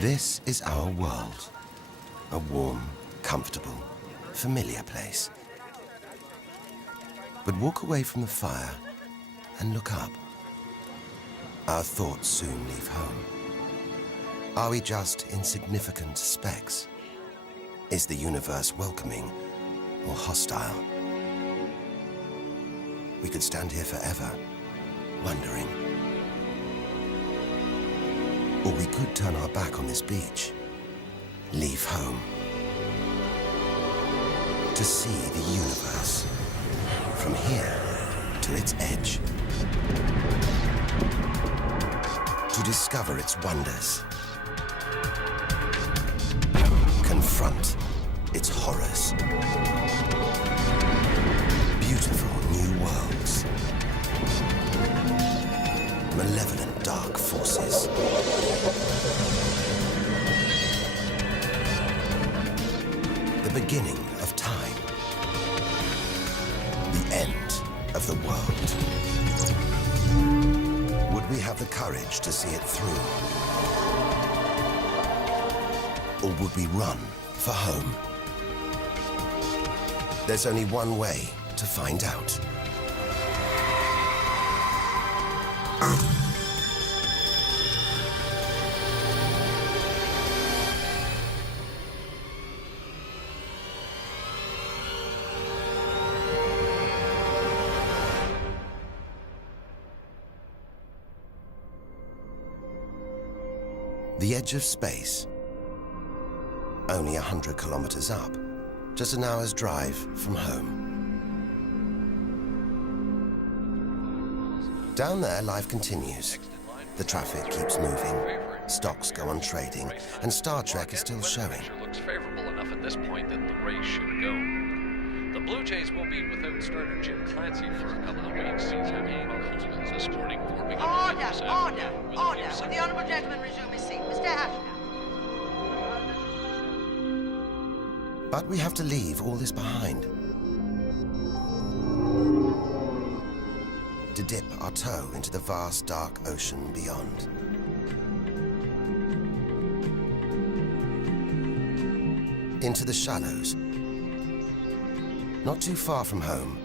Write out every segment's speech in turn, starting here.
This is our world. A warm, comfortable, familiar place. But walk away from the fire and look up. Our thoughts soon leave home. Are we just insignificant specks? Is the universe welcoming or hostile? We could stand here forever, wondering. Or we could turn our back on this beach, leave home, to see the universe, from here to its edge, to discover its wonders, confront its horrors. Beautiful new worlds, malevolent dark forces. The beginning of time, the end of the world. Would we have the courage to see it through? Or would we run for home? There's only one way to find out. The edge of space, only 100 kilometers up, just an hour's drive from home. Down there, life continues. The traffic keeps moving, stocks go on trading, and Star Trek is still showing. Looks favorable enough at this point that the race should go. The Blue Jays will be without starter Jim Clancy for a couple of weeks. He's having problems this morning. Order! Will the honourable gentleman resume his seat? Mr. Ashton. But we have to leave all this behind. To dip our toe into the vast dark ocean beyond. Into the shallows. Not too far from home.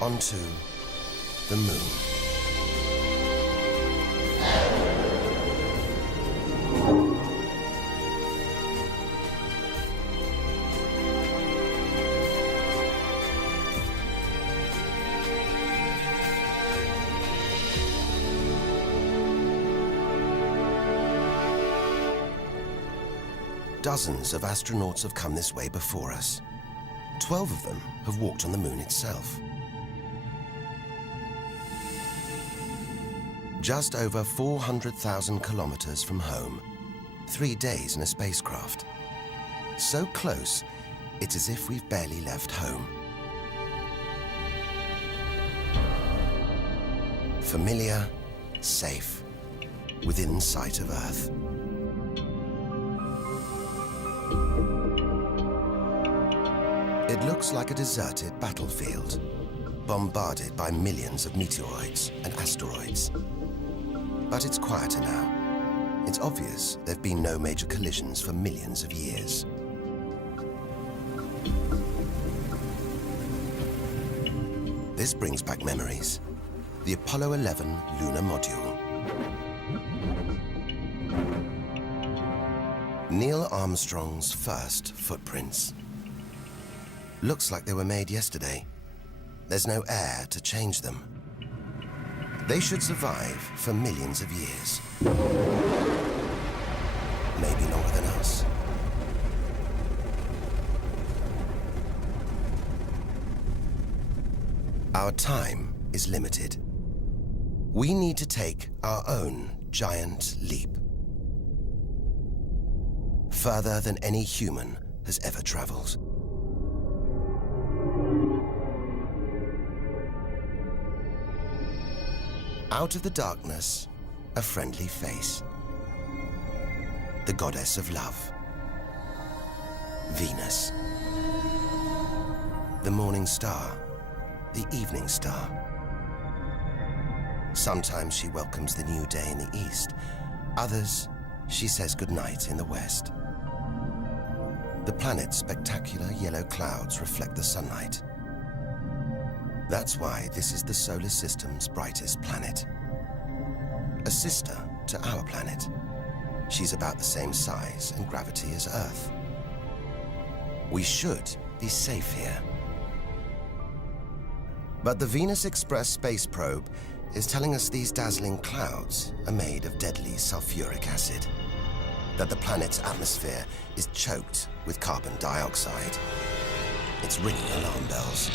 Onto the moon. Dozens of astronauts have come this way before us. 12 of them have walked on the moon itself. Just over 400,000 kilometers from home, 3 days in a spacecraft. So close, it's as if we've barely left home. Familiar, safe, within sight of Earth. It looks like a deserted battlefield, bombarded by millions of meteoroids and asteroids. But it's quieter now. It's obvious there have been no major collisions for millions of years. This brings back memories. The Apollo 11 lunar module. Neil Armstrong's first footprints. Looks like they were made yesterday. There's no air to change them. They should survive for millions of years. Maybe longer than us. Our time is limited. We need to take our own giant leap. Further than any human has ever traveled. Out of the darkness, a friendly face. The goddess of love. Venus. The morning star, the evening star. Sometimes she welcomes the new day in the east, others she says goodnight in the west. The planet's spectacular yellow clouds reflect the sunlight. That's why this is the solar system's brightest planet. A sister to our planet. She's about the same size and gravity as Earth. We should be safe here. But the Venus Express space probe is telling us these dazzling clouds are made of deadly sulfuric acid, that the planet's atmosphere is choked with carbon dioxide. It's ringing alarm bells.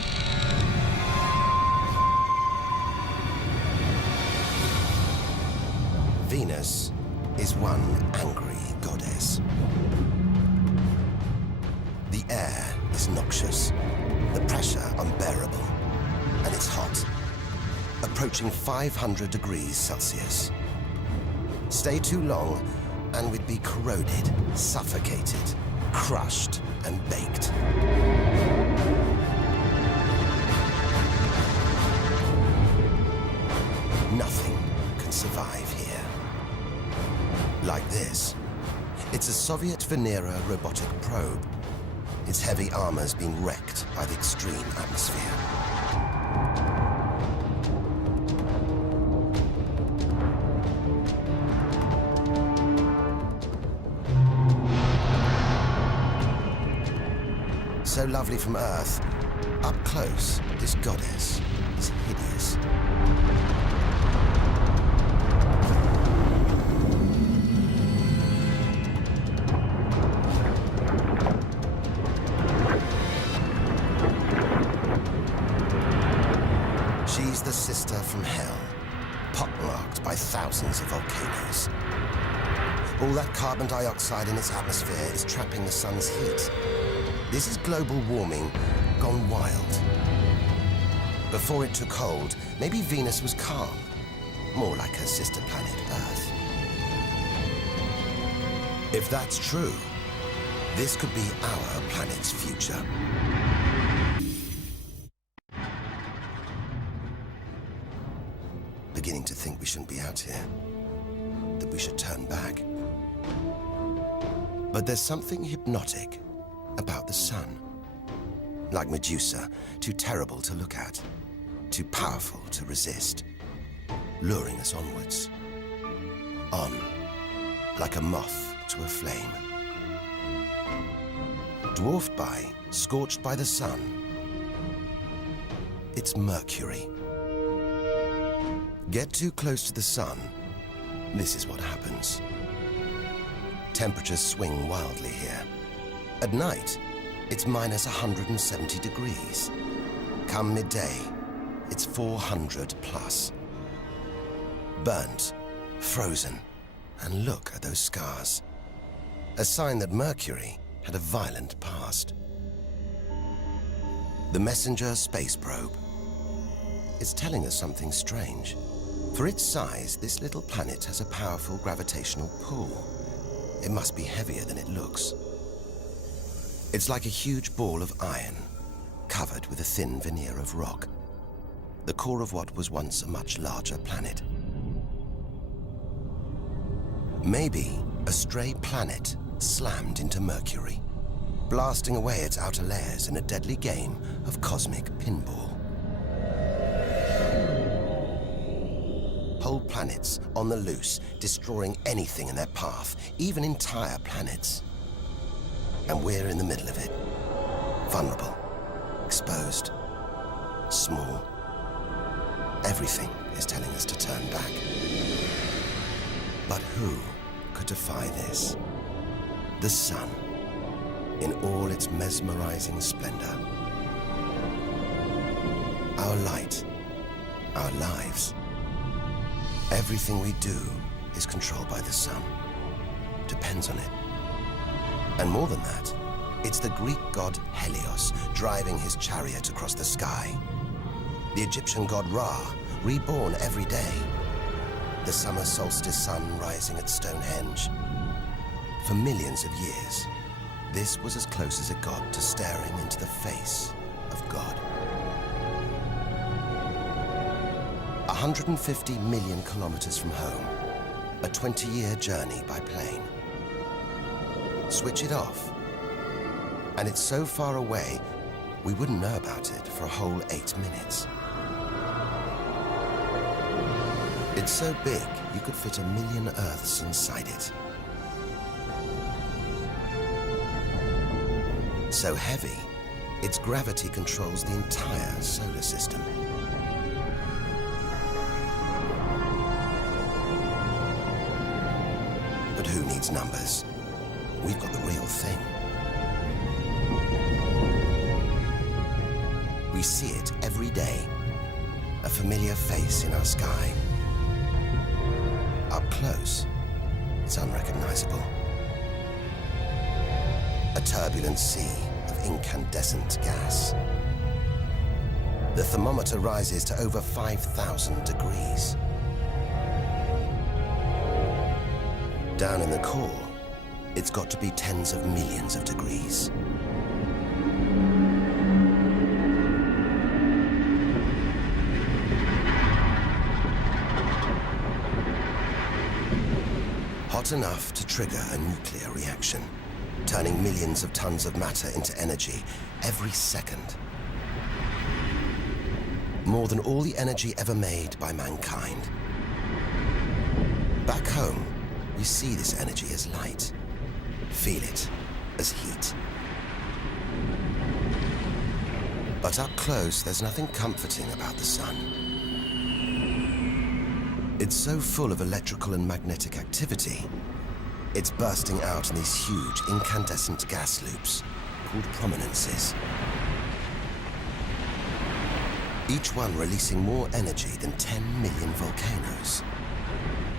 Venus is one angry goddess. The air is noxious, the pressure unbearable, and it's hot, approaching 500 degrees Celsius. Stay too long, and we'd be corroded, suffocated, crushed, and baked. Nothing can survive here. Like this. It's a Soviet Venera robotic probe. Its heavy armor's been wrecked by the extreme atmosphere. So lovely from Earth, up close, this goddess is hideous. She's the sister from hell, pockmarked by thousands of volcanoes. All that carbon dioxide in its atmosphere is trapping the sun's heat. This is global warming gone wild. Before it took hold, maybe Venus was calm, more like her sister planet, Earth. If that's true, this could be our planet's future. Beginning to think we shouldn't be out here, that we should turn back. But there's something hypnotic about the sun. Like Medusa, too terrible to look at, too powerful to resist, luring us onwards. On, like a moth to a flame. Dwarfed by, scorched by the sun, it's Mercury. Get too close to the sun, this is what happens. Temperatures swing wildly here. At night, it's minus 170 degrees. Come midday, it's 400 plus. Burnt, frozen, and look at those scars. A sign that Mercury had a violent past. The Messenger space probe is telling us something strange. For its size, this little planet has a powerful gravitational pull. It must be heavier than it looks. It's like a huge ball of iron, covered with a thin veneer of rock, the core of what was once a much larger planet. Maybe a stray planet slammed into Mercury, blasting away its outer layers in a deadly game of cosmic pinball. Whole planets on the loose, destroying anything in their path, even entire planets. And we're in the middle of it. Vulnerable, exposed, small. Everything is telling us to turn back. But who could defy this? The sun, in all its mesmerizing splendor. Our light, our lives. Everything we do is controlled by the sun, depends on it. And more than that, it's the Greek god Helios driving his chariot across the sky. The Egyptian god Ra, reborn every day. The summer solstice sun rising at Stonehenge. For millions of years, this was as close as it got to staring into the face of God. 150 million kilometers from home, a 20-year journey by plane. Switch it off, and it's so far away, we wouldn't know about it for a whole 8 minutes. It's so big, you could fit 1 million Earths inside it. So heavy, its gravity controls the entire solar system. But who needs numbers? We've got the real thing. We see it every day, a familiar face in our sky. Up close, it's unrecognizable. A turbulent sea of incandescent gas. The thermometer rises to over 5,000 degrees. Down in the core, it's got to be tens of millions of degrees. Hot enough to trigger a nuclear reaction, turning millions of tons of matter into energy every second. More than all the energy ever made by mankind. Back home, we see this energy as light, feel it as heat. But up close, there's nothing comforting about the sun. It's so full of electrical and magnetic activity, it's bursting out in these huge incandescent gas loops called prominences. Each one releasing more energy than 10 million volcanoes.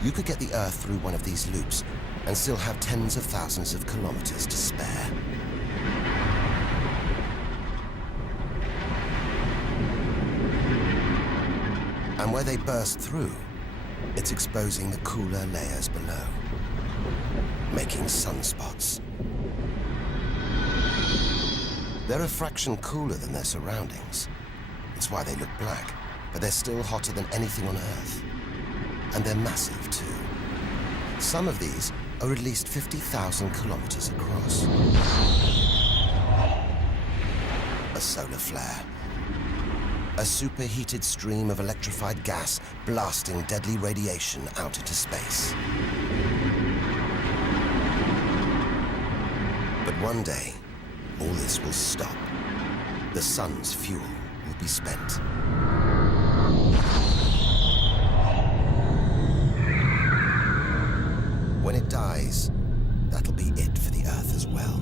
You could get the Earth through one of these loops and still have tens of thousands of kilometers to spare. And where they burst through, it's exposing the cooler layers below, making sunspots. They're a fraction cooler than their surroundings. It's why they look black, but they're still hotter than anything on Earth. And they're massive, too. Some of these are at least 50,000 kilometers across. A solar flare. A superheated stream of electrified gas blasting deadly radiation out into space. But one day, all this will stop. The sun's fuel will be spent. When it dies, that'll be it for the Earth as well.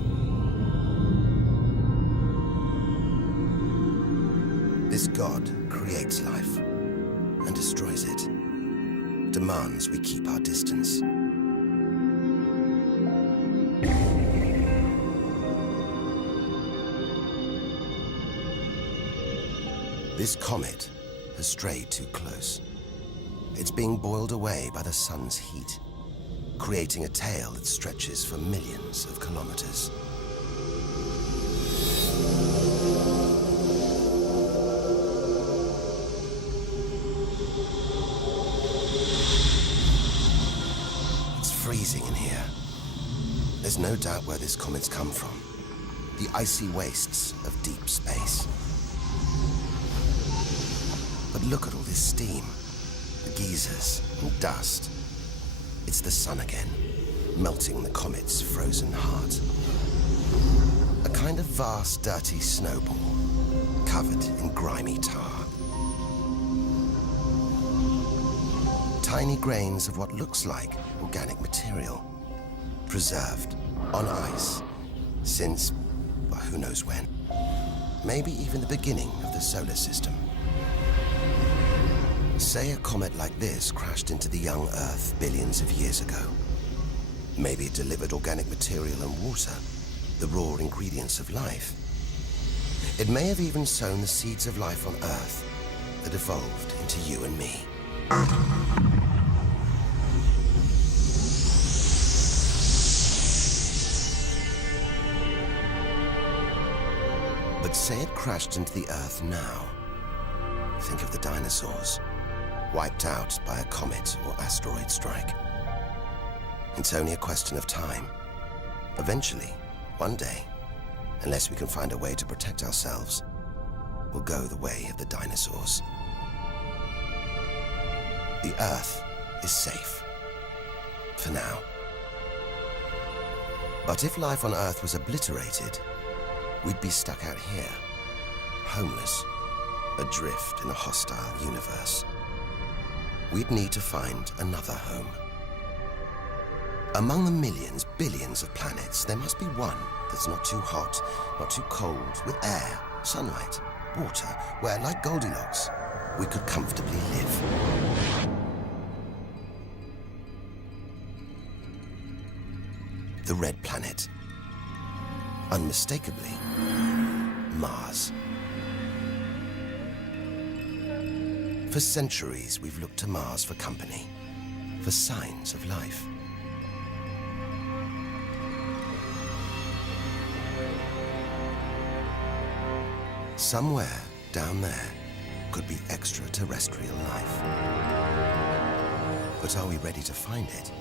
This God creates life and destroys it, demands we keep our distance. This comet has strayed too close. It's being boiled away by the sun's heat, creating a tail that stretches for millions of kilometers. It's freezing in here. There's no doubt where this comet's come from. The icy wastes of deep space. But look at all this steam, the geysers and dust. It's the sun again, melting the comet's frozen heart. A kind of vast, dirty snowball, covered in grimy tar. Tiny grains of what looks like organic material, preserved on ice since, well, who knows when. Maybe even the beginning of the solar system. Say a comet like this crashed into the young Earth billions of years ago. Maybe it delivered organic material and water, the raw ingredients of life. It may have even sown the seeds of life on Earth that evolved into you and me. But say it crashed into the Earth now. Think of the dinosaurs, wiped out by a comet or asteroid strike. It's only a question of time. Eventually, one day, unless we can find a way to protect ourselves, we'll go the way of the dinosaurs. The Earth is safe. For now. But if life on Earth was obliterated, we'd be stuck out here, homeless, adrift in a hostile universe. We'd need to find another home. Among the millions, billions of planets, there must be one that's not too hot, not too cold, with air, sunlight, water, where, like Goldilocks, we could comfortably live. The red planet. Unmistakably, Mars. For centuries, we've looked to Mars for company, for signs of life. Somewhere down there could be extraterrestrial life. But are we ready to find it?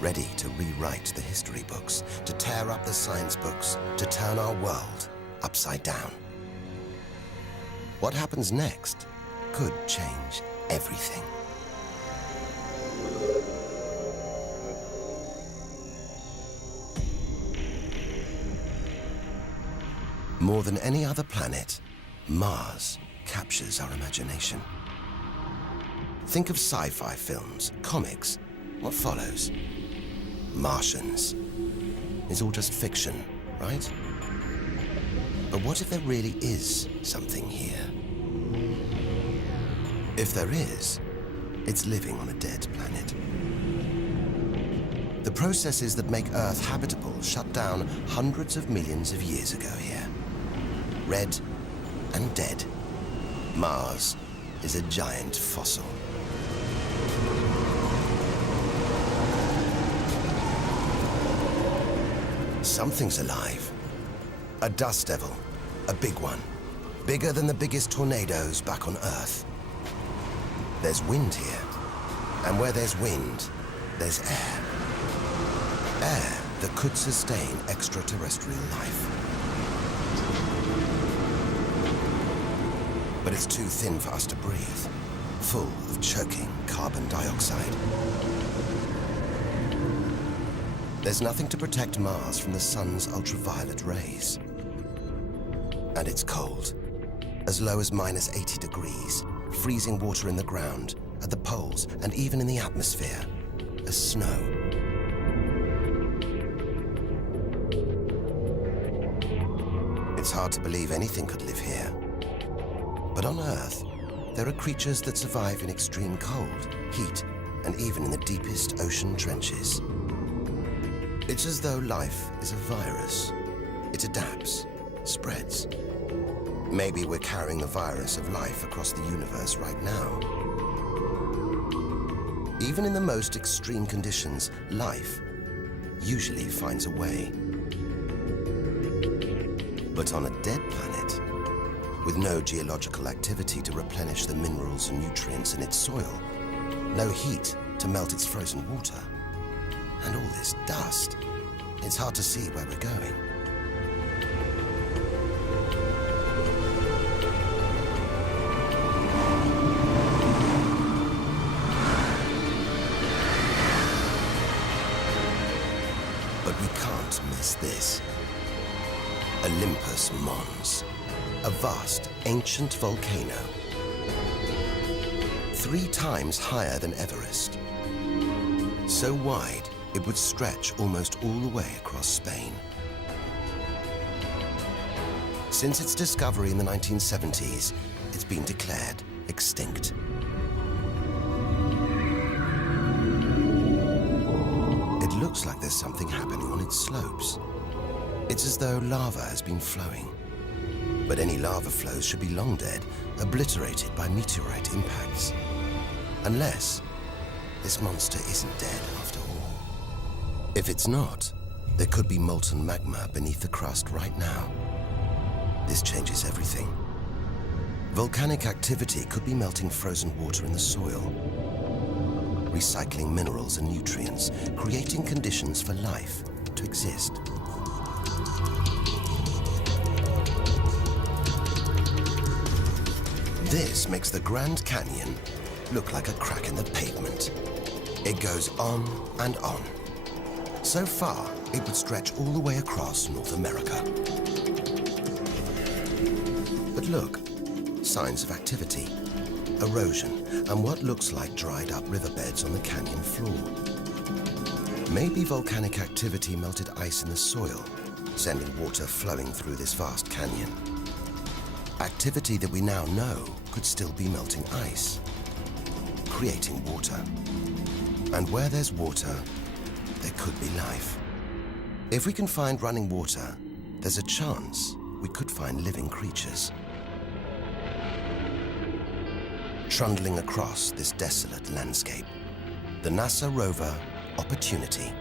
Ready to rewrite the history books, to tear up the science books, to turn our world upside down? What happens next could change everything. More than any other planet, Mars captures our imagination. Think of sci-fi films, comics. What follows? Martians. It's all just fiction, right? But what if there really is something here? If there is, it's living on a dead planet. The processes that make Earth habitable shut down hundreds of millions of years ago here. Red and dead. Mars is a giant fossil. Something's alive. A dust devil. A big one. Bigger than the biggest tornadoes back on Earth. There's wind here. And where there's wind, there's air. Air that could sustain extraterrestrial life. But it's too thin for us to breathe. Full of choking carbon dioxide. There's nothing to protect Mars from the sun's ultraviolet rays. And it's cold. As low as -80 degrees, freezing water in the ground, at the poles, and even in the atmosphere, as snow. It's hard to believe anything could live here. But on Earth, there are creatures that survive in extreme cold, heat, and even in the deepest ocean trenches. It's as though life is a virus. It adapts, spreads. Maybe we're carrying the virus of life across the universe right now. Even in the most extreme conditions, life usually finds a way. But on a dead planet, with no geological activity to replenish the minerals and nutrients in its soil, no heat to melt its frozen water, and all this dust, it's hard to see where we're going. But we can't miss this. Olympus Mons, a vast, ancient volcano, 3 times higher than Everest. So wide, it would stretch almost all the way across Spain. Since its discovery in the 1970s, it's been declared extinct. It looks like there's something happening on its slopes. It's as though lava has been flowing. But any lava flows should be long dead, obliterated by meteorite impacts. Unless this monster isn't dead after all. If it's not, there could be molten magma beneath the crust right now. This changes everything. Volcanic activity could be melting frozen water in the soil, recycling minerals and nutrients, creating conditions for life to exist. This makes the Grand Canyon look like a crack in the pavement. It goes on and on. So far, it would stretch all the way across North America. But look, signs of activity, erosion, and what looks like dried up riverbeds on the canyon floor. Maybe volcanic activity melted ice in the soil, sending water flowing through this vast canyon. Activity that we now know could still be melting ice, creating water. And where there's water, there could be life. If we can find running water, there's a chance we could find living creatures. Trundling across this desolate landscape, the NASA rover Opportunity.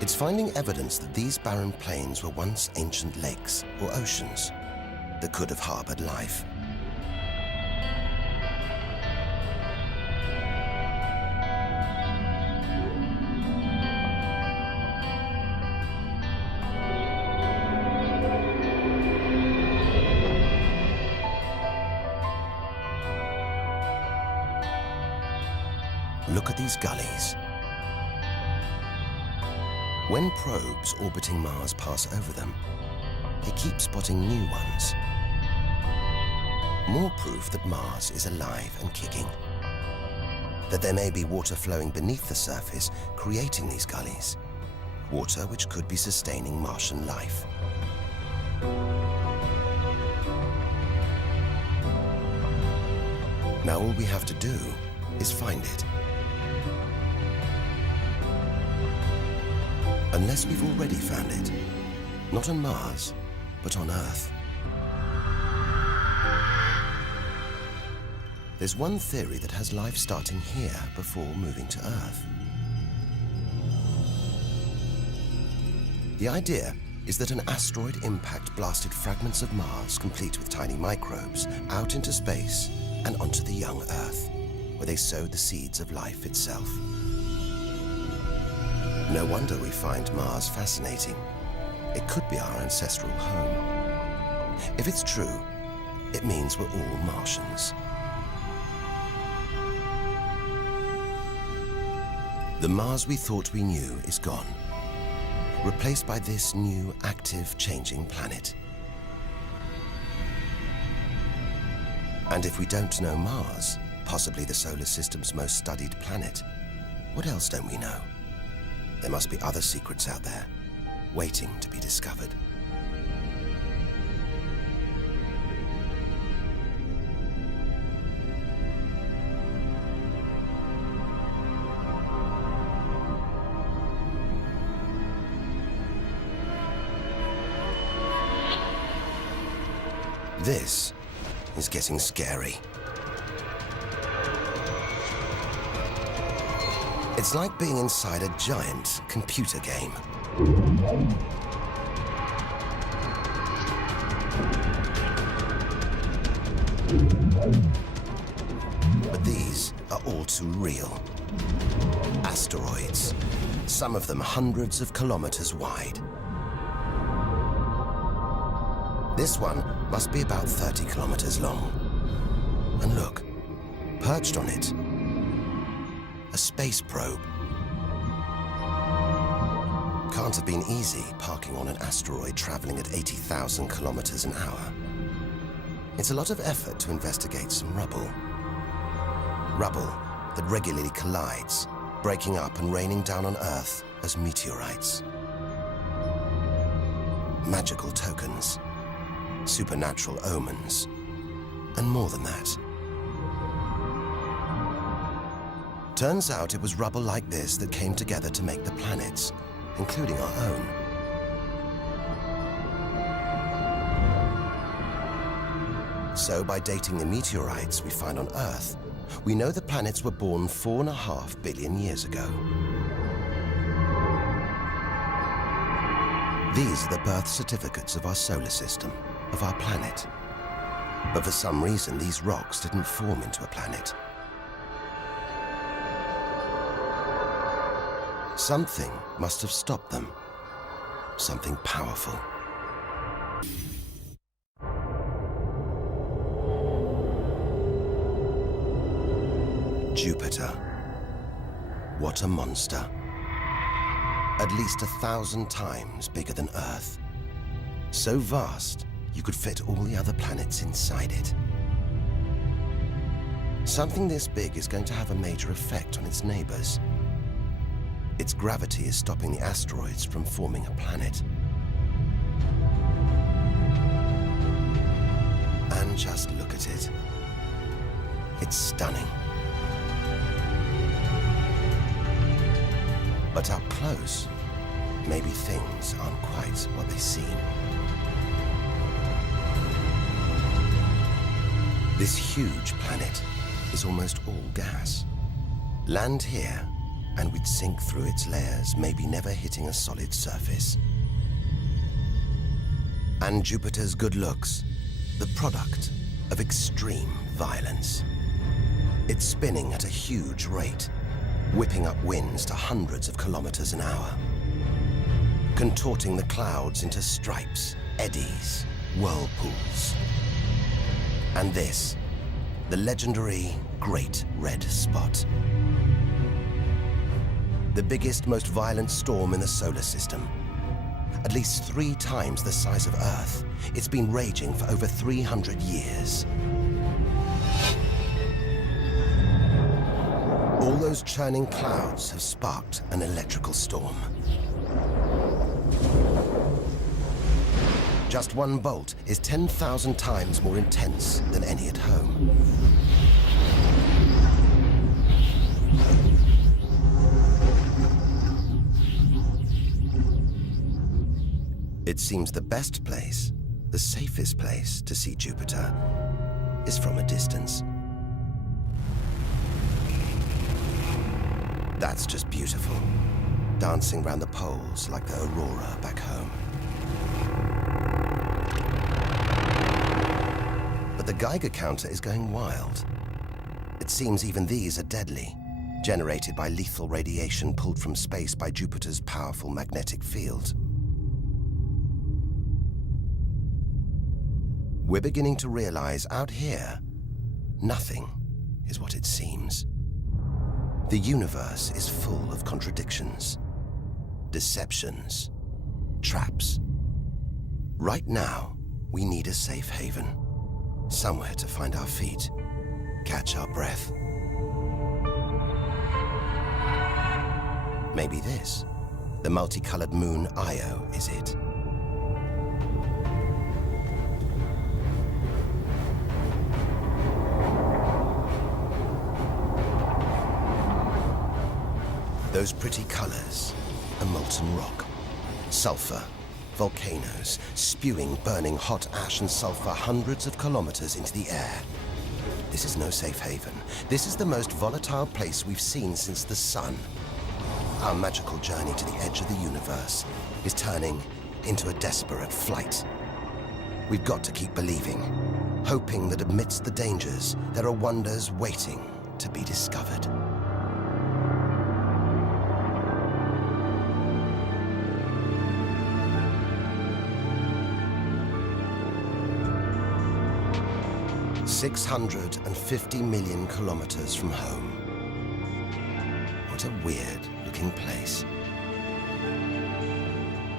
It's finding evidence that these barren plains were once ancient lakes or oceans that could have harbored life. Look at these gullies. When probes orbiting Mars pass over them, they keep spotting new ones. More proof that Mars is alive and kicking. That there may be water flowing beneath the surface, creating these gullies. Water which could be sustaining Martian life. Now all we have to do is find it. Unless we've already found it. Not on Mars, but on Earth. There's one theory that has life starting here before moving to Earth. The idea is that an asteroid impact blasted fragments of Mars, complete with tiny microbes, out into space and onto the young Earth, where they sowed the seeds of life itself. No wonder we find Mars fascinating. It could be our ancestral home. If it's true, it means we're all Martians. The Mars we thought we knew is gone, replaced by this new, active, changing planet. And if we don't know Mars, possibly the solar system's most studied planet, what else don't we know? There must be other secrets out there, waiting to be discovered. This is getting scary. It's like being inside a giant computer game. But these are all too real. Asteroids, some of them hundreds of kilometers wide. This one must be about 30 kilometers long. And look, perched on it, a space probe. Can't have been easy parking on an asteroid traveling at 80,000 kilometers an hour. It's a lot of effort to investigate some rubble. Rubble that regularly collides, breaking up and raining down on Earth as meteorites. Magical tokens, supernatural omens, and more than that. Turns out it was rubble like this that came together to make the planets, including our own. So by dating the meteorites we find on Earth, we know the planets were born 4.5 billion years ago. These are the birth certificates of our solar system, of our planet. But for some reason, these rocks didn't form into a planet. Something must have stopped them. Something powerful. Jupiter. What a monster. At least 1,000 times bigger than Earth. So vast, you could fit all the other planets inside it. Something this big is going to have a major effect on its neighbors. Its gravity is stopping the asteroids from forming a planet. And just look at it. It's stunning. But up close, maybe things aren't quite what they seem. This huge planet is almost all gas. Land here, and we'd sink through its layers, maybe never hitting a solid surface. And Jupiter's good looks, the product of extreme violence. It's spinning at a huge rate, whipping up winds to hundreds of kilometers an hour, contorting the clouds into stripes, eddies, whirlpools. And this, the legendary Great Red Spot. The biggest, most violent storm in the solar system. At least 3 times the size of Earth. It's been raging for over 300 years. All those churning clouds have sparked an electrical storm. Just one bolt is 10,000 times more intense than any at home. It seems the best place, the safest place to see Jupiter is from a distance. That's just beautiful, dancing round the poles like the aurora back home. But the Geiger counter is going wild. It seems even these are deadly, generated by lethal radiation pulled from space by Jupiter's powerful magnetic field. We're beginning to realize out here, nothing is what it seems. The universe is full of contradictions, deceptions, traps. Right now, we need a safe haven, somewhere to find our feet, catch our breath. Maybe this, the multicolored moon Io, is it? Those pretty colors, a molten rock, sulfur, volcanoes, spewing burning hot ash and sulfur hundreds of kilometers into the air. This is no safe haven. This is the most volatile place we've seen since the sun. Our magical journey to the edge of the universe is turning into a desperate flight. We've got to keep believing, hoping that amidst the dangers, there are wonders waiting to be discovered. $650 million kilometers from home. What a weird-looking place.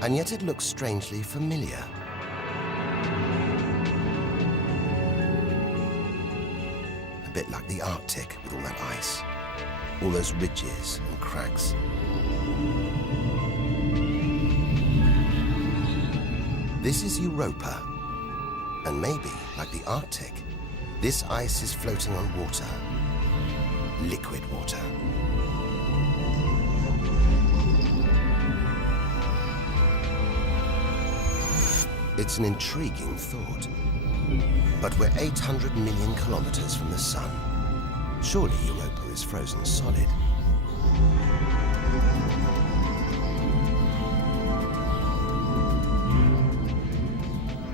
And yet it looks strangely familiar. A bit like the Arctic with all that ice, all those ridges and cracks. This is Europa, and maybe, like the Arctic, this ice is floating on water, liquid water. It's an intriguing thought. But we're 800 million kilometers from the sun. Surely Europa is frozen solid.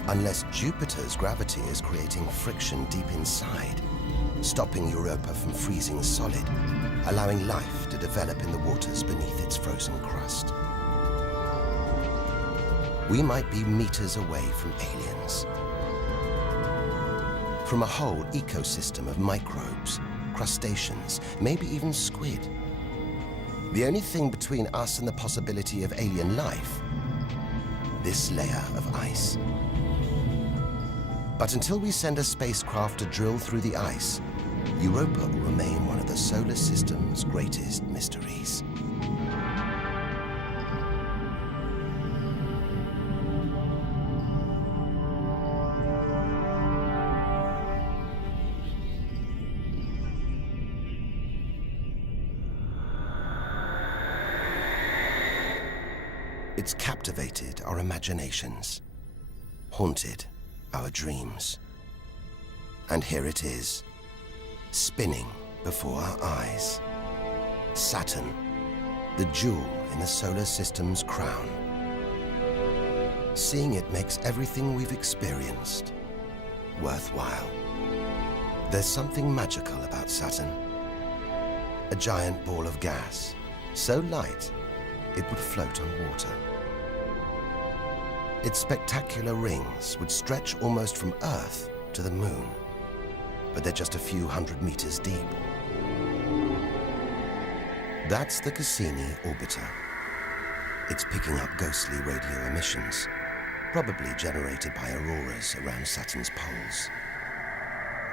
Unless Jupiter's gravity is creating friction deep inside, stopping Europa from freezing solid. allowing life to develop in the waters beneath its frozen crust. We might be meters away from aliens, from a whole ecosystem of microbes, crustaceans, maybe even squid. The only thing between us and the possibility of alien life, this layer of ice. But until we send a spacecraft to drill through the ice, Europa will remain one of the solar system's greatest mysteries. It's captivated our imaginations, haunted our dreams. And here it is, spinning before our eyes. Saturn, the jewel in the solar system's crown. Seeing it makes everything we've experienced worthwhile. There's something magical about Saturn. A giant ball of gas, so light it would float on water. Its spectacular rings would stretch almost from Earth to the Moon, but they're just a few hundred meters deep. That's the Cassini orbiter. It's picking up ghostly radio emissions, probably generated by auroras around Saturn's poles.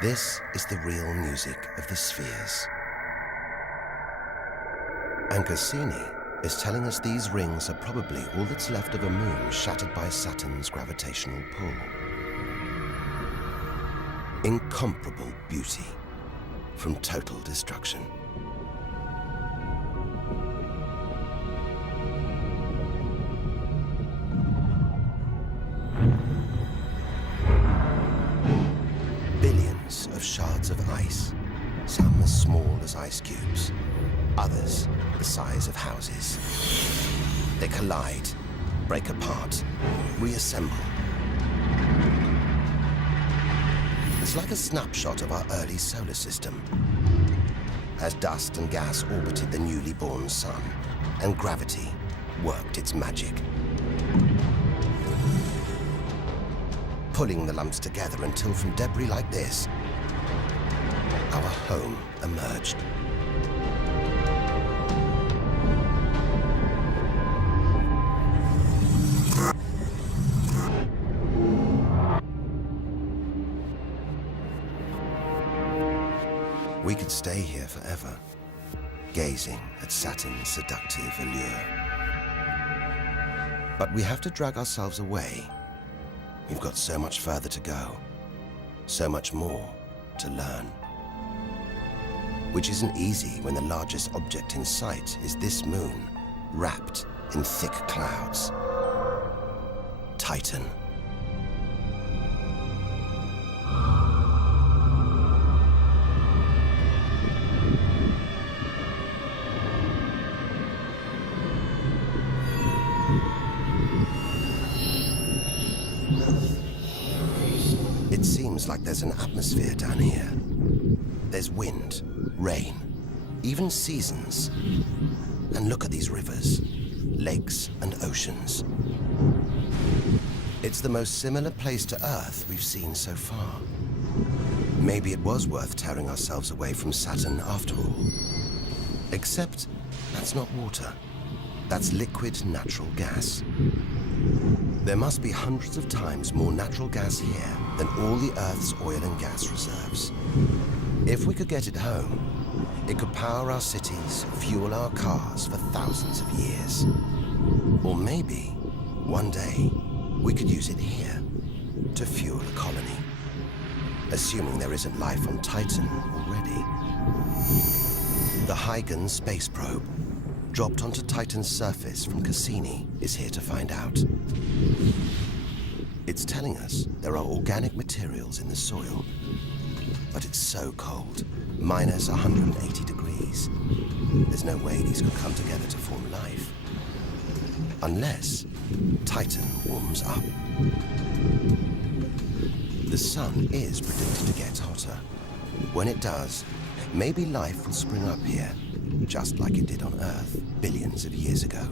This is the real music of the spheres. And Cassini is telling us these rings are probably all that's left of a moon shattered by Saturn's gravitational pull. Incomparable beauty from total destruction. Billions of shards of ice, some as small as ice cubes, others the size of houses. They collide, break apart, reassemble. It's like a snapshot of our early solar system, as dust and gas orbited the newly born sun, and gravity worked its magic, pulling the lumps together until from debris like this, our home emerged. We could stay here forever, gazing at Saturn's seductive allure. But we have to drag ourselves away. We've got so much further to go, so much more to learn. Which isn't easy when the largest object in sight is this moon, wrapped in thick clouds. Titan. It seems like there's an atmosphere down here. There's wind, rain, even seasons. And look at these rivers, lakes and oceans. It's the most similar place to Earth we've seen so far. Maybe it was worth tearing ourselves away from Saturn after all. Except that's not water. That's liquid natural gas. There must be hundreds of times more natural gas here than all the Earth's oil and gas reserves. If we could get it home, it could power our cities, fuel our cars for thousands of years. Or maybe, one day, we could use it here to fuel a colony. Assuming there isn't life on Titan already. The Huygens space probe, dropped onto Titan's surface from Cassini, is here to find out. It's telling us there are organic materials in the soil, but it's so cold, minus 180 degrees. There's no way these could come together to form life. Unless Titan warms up. The sun is predicted to get hotter. When it does, maybe life will spring up here, just like it did on Earth billions of years ago.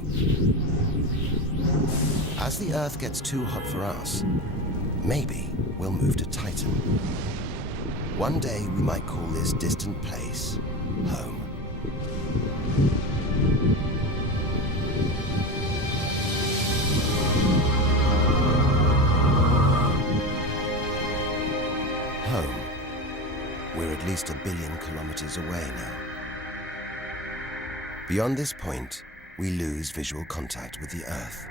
As the Earth gets too hot for us, maybe we'll move to Titan. One day we might call this distant place home. Home. We're at least 1 billion kilometers away now. Beyond this point, we lose visual contact with the Earth.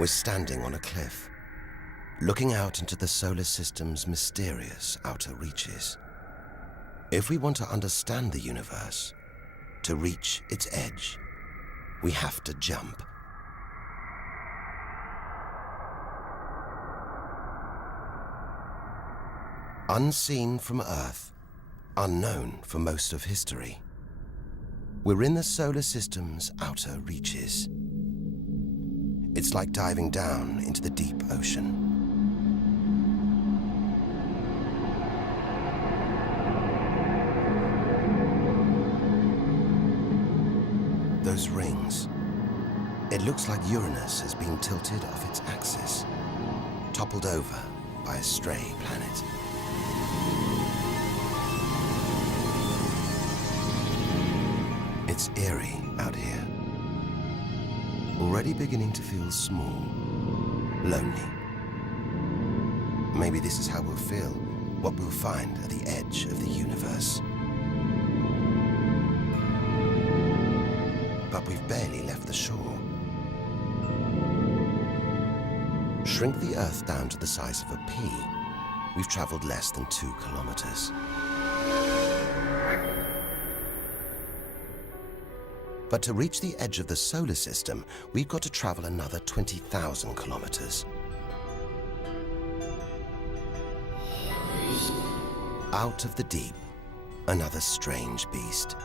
We're standing on a cliff, looking out into the solar system's mysterious outer reaches. If we want to understand the universe, to reach its edge, we have to jump. Unseen from Earth, unknown for most of history, we're in the solar system's outer reaches. It's like diving down into the deep ocean. Those rings. It looks like Uranus has been tilted off its axis, toppled over by a stray planet. It's eerie out here. Already beginning to feel small, lonely. Maybe this is how we'll feel, what we'll find at the edge of the universe. But we've barely left the shore. Shrink the Earth down to the size of a pea. We've traveled less than 2 kilometers. But to reach the edge of the solar system, we've got to travel another 20,000 kilometers. Out of the deep, another strange beast.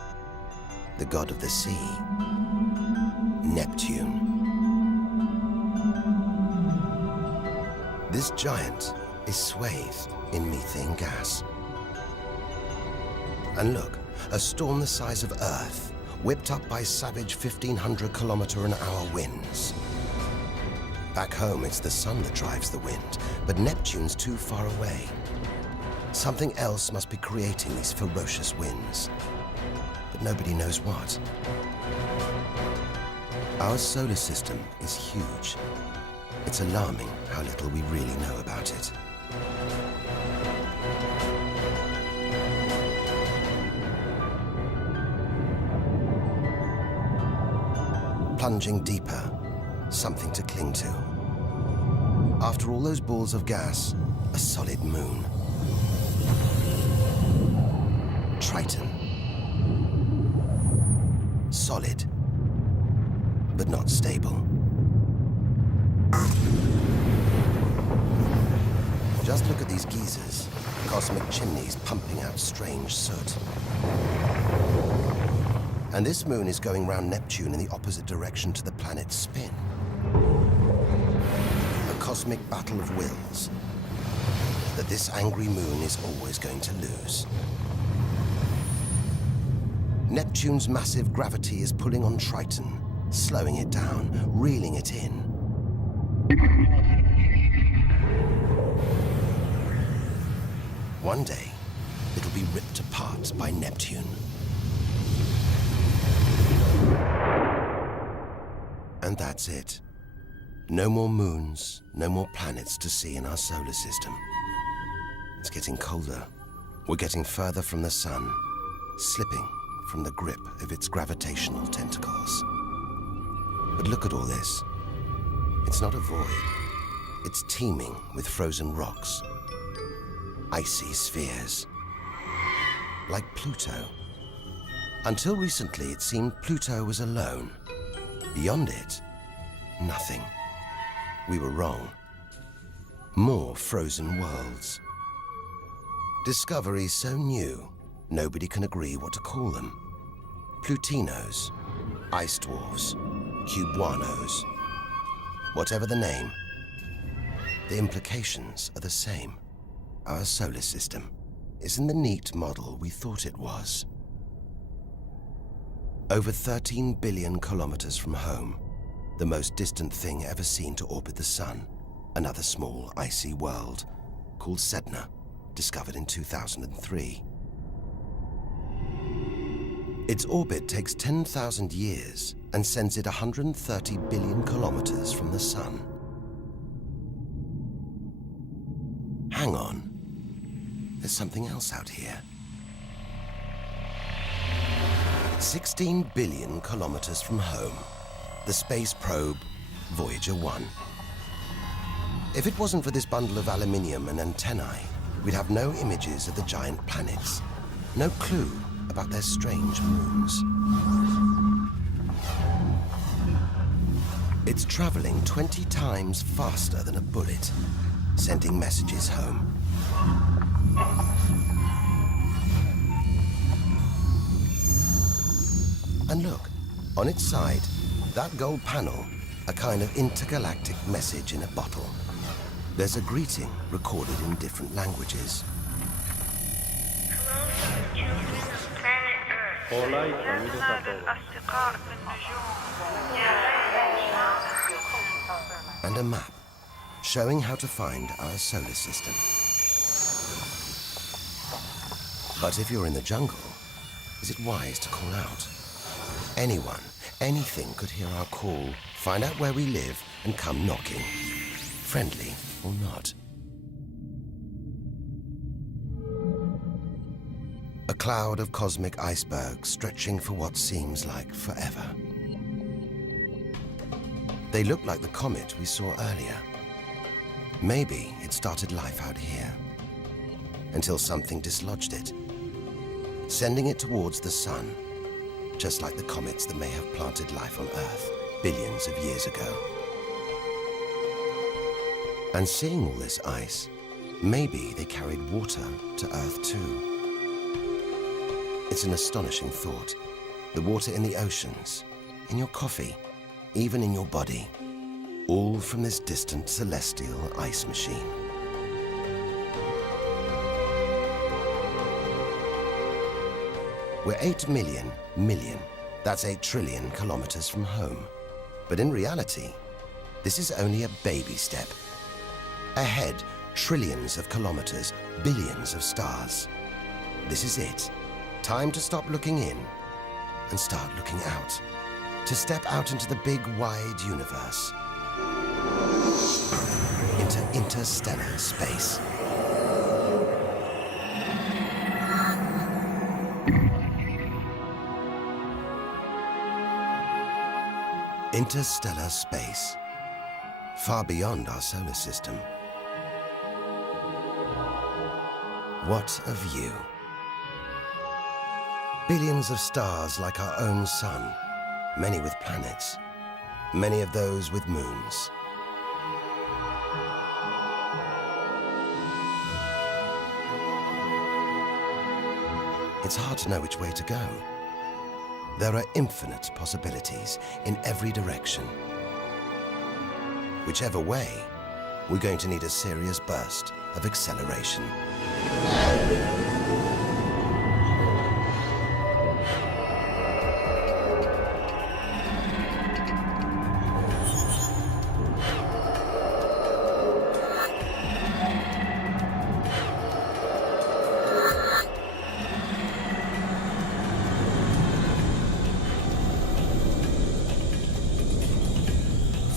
The god of the sea, Neptune. This giant is swathed in methane gas. And look, a storm the size of Earth, whipped up by savage 1,500-kilometer-an-hour winds. Back home, it's the sun that drives the wind, but Neptune's too far away. Something else must be creating these ferocious winds, but nobody knows what. Our solar system is huge. It's alarming how little we really know about it. Plunging deeper, something to cling to. After all those balls of gas, a solid moon. Triton. Solid, but not stable. Just look at these geysers, cosmic chimneys pumping out strange soot. And this moon is going round Neptune in the opposite direction to the planet's spin. A cosmic battle of wills that this angry moon is always going to lose. Neptune's massive gravity is pulling on Triton, slowing it down, reeling it in. One day, it'll be ripped apart by Neptune. And that's it. No more moons, no more planets to see in our solar system. It's getting colder. We're getting further from the sun, slipping from the grip of its gravitational tentacles. But look at all this. It's not a void. It's teeming with frozen rocks, icy spheres, like Pluto. Until recently, it seemed Pluto was alone. Beyond it, nothing. We were wrong. More frozen worlds. Discoveries so new, nobody can agree what to call them. Plutinos, ice dwarfs, cubanos. Whatever the name, the implications are the same. Our solar system isn't the neat model we thought it was. Over 13 billion kilometers from home, the most distant thing ever seen to orbit the Sun, another small, icy world called Sedna, discovered in 2003. Its orbit takes 10,000 years and sends it 130 billion kilometers from the Sun. Hang on, there's something else out here. 16 billion kilometers from home, the space probe Voyager 1. If it wasn't for this bundle of aluminium and antennae, we'd have no images of the giant planets, no clue about their strange moons. It's traveling 20 times faster than a bullet, sending messages home. And look, on its side, that gold panel, a kind of intergalactic message in a bottle. There's a greeting recorded in different languages. Hola y saludos a todos. And a map showing how to find our solar system. But if you're in the jungle, is it wise to call out? Anyone, anything could hear our call, find out where we live, and come knocking, friendly or not. A cloud of cosmic icebergs stretching for what seems like forever. They look like the comet we saw earlier. Maybe it started life out here, until something dislodged it, sending it towards the Sun, just like the comets that may have planted life on Earth billions of years ago. And seeing all this ice, maybe they carried water to Earth too. It's an astonishing thought. The water in the oceans, in your coffee, even in your body, all from this distant celestial ice machine. We're 8 million, that's 8 trillion kilometers from home. But in reality, this is only a baby step. Ahead, trillions of kilometers, billions of stars. This is it. Time to stop looking in and start looking out. To step out into the big, wide universe. Into interstellar space. Interstellar space. Far beyond our solar system. What a view. Billions of stars like our own sun, many with planets, many of those with moons. It's hard to know which way to go. There are infinite possibilities in every direction. Whichever way, we're going to need a serious burst of acceleration.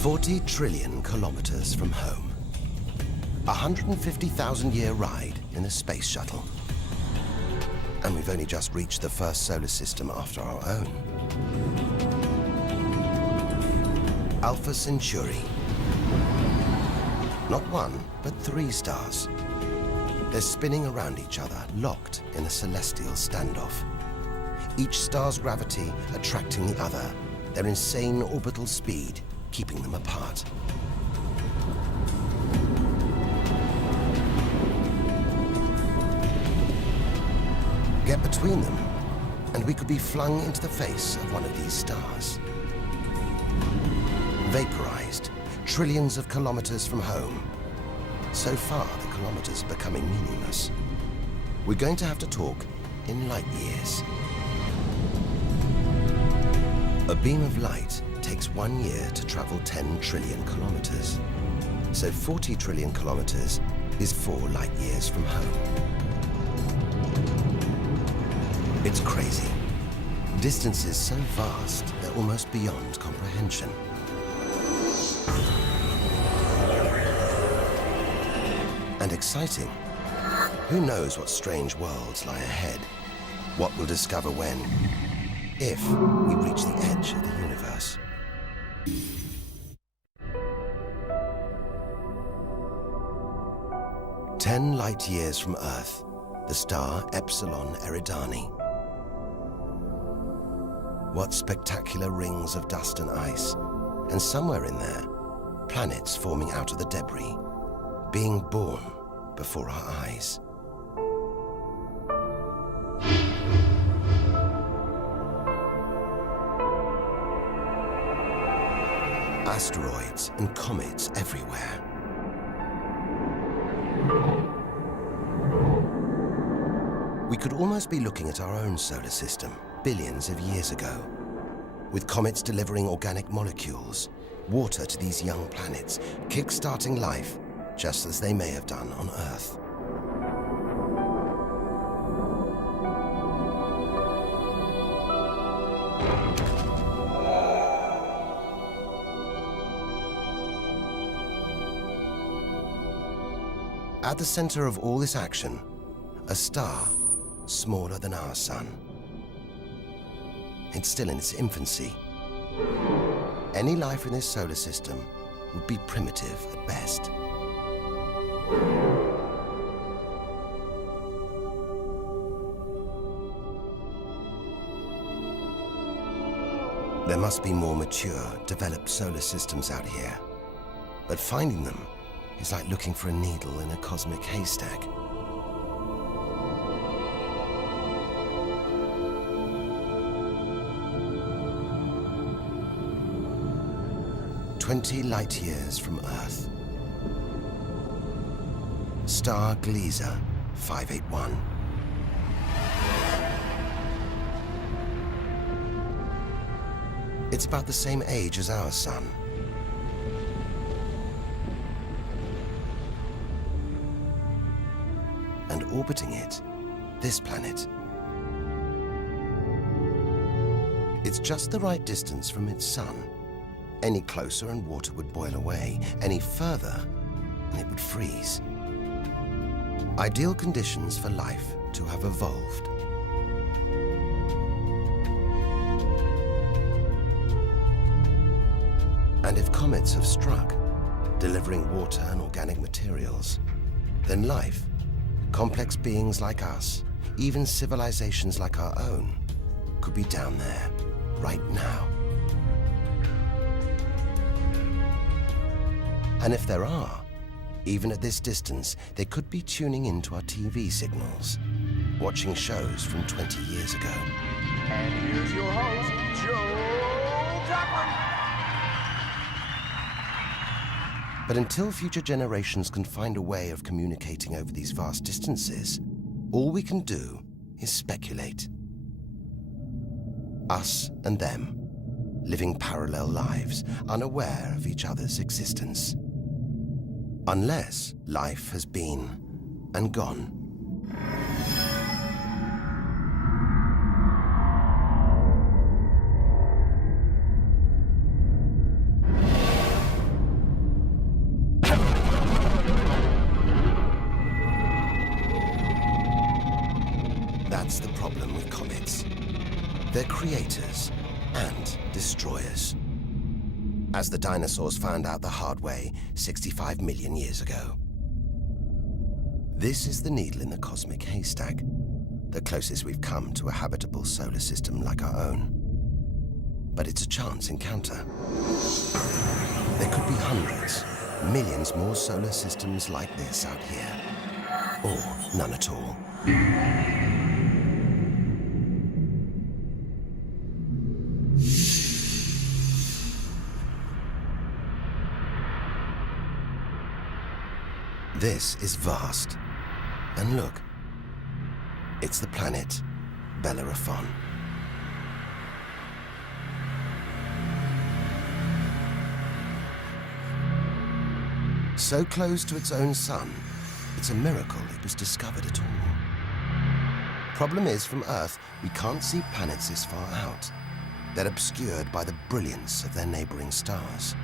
$40 trillion kilometers from home. 150,000-year ride in a space shuttle. And we've only just reached the first solar system after our own. Alpha Centauri. Not one, but 3 stars. They're spinning around each other, locked in a celestial standoff. Each star's gravity attracting the other, their insane orbital speed keeping them apart. Get between them, and we could be flung into the face of one of these stars. Vaporized, trillions of kilometers from home. So far, the kilometers are becoming meaningless. We're going to have to talk in light years. A beam of light takes 1 year to travel 10 trillion kilometers. So 40 trillion kilometers is 4 light years from home. It's crazy. Distances so vast, they're almost beyond comprehension. And exciting. Who knows what strange worlds lie ahead? What we'll discover when, if we reach the edge of the universe. "10 light years from Earth, the star Epsilon Eridani. What spectacular rings of dust and ice, and somewhere in there, planets forming out of the debris, being born before our eyes. Asteroids and comets everywhere. We could almost be looking at our own solar system billions of years ago, with comets delivering organic molecules, water to these young planets, kick-starting life just as they may have done on Earth. At the center of all this action, a star smaller than our sun. It's still in its infancy. Any life in this solar system would be primitive at best. There must be more mature, developed solar systems out here, but finding them is like looking for a needle in a cosmic haystack. "20 light years from Earth. Star Gliese 581. It's about the same age as our sun. And orbiting it, this planet. It's just the right distance from its sun. Any closer and water would boil away. Any further and it would freeze. Ideal conditions for life to have evolved. And if comets have struck, delivering water and organic materials, then life, complex beings like us, even civilizations like our own, could be down there, right now. And if there are, even at this distance, they could be tuning into our TV signals, watching shows from 20 years ago. And here's your host, Geographic. But until future generations can find a way of communicating over these vast distances, all we can do is speculate. Us and them, living parallel lives, unaware of each other's existence. Unless life has been and gone. That's the problem with comets. They're creators and destroyers. As the dinosaurs found out the hard way 65 million years ago. This is the needle in the cosmic haystack, the closest we've come to a habitable solar system like our own. But it's a chance encounter. There could be hundreds, millions more solar systems like this out here, or none at all. This is vast. And look, it's the planet Bellerophon. So close to its own sun, it's a miracle it was discovered at all. Problem is, from Earth, we can't see planets this far out. They're obscured by the brilliance of their neighboring stars.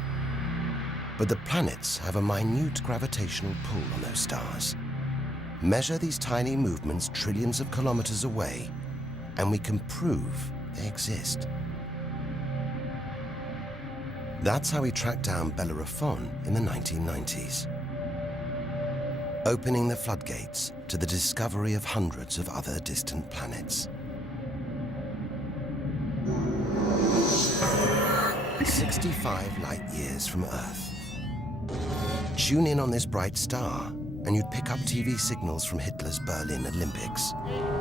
But the planets have a minute gravitational pull on those stars. Measure these tiny movements trillions of kilometers away, and we can prove they exist. That's how we tracked down Bellerophon in the 1990s, opening the floodgates to the discovery of hundreds of other distant planets. 65 light years from Earth. Tune in on this bright star, and you'd pick up TV signals from Hitler's Berlin Olympics.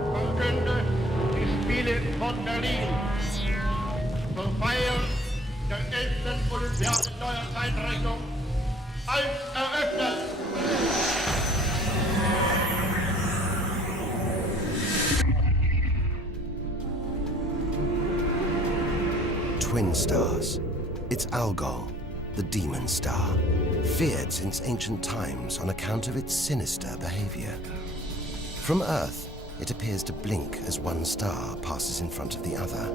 Verkünde die Spiele von Berlin zur Feier der 11. Olympiade neuer Zeitrechnung als eröffnet. Twin stars. It's Algol, the demon star, feared since ancient times on account of its sinister behavior. From Earth, it appears to blink as one star passes in front of the other.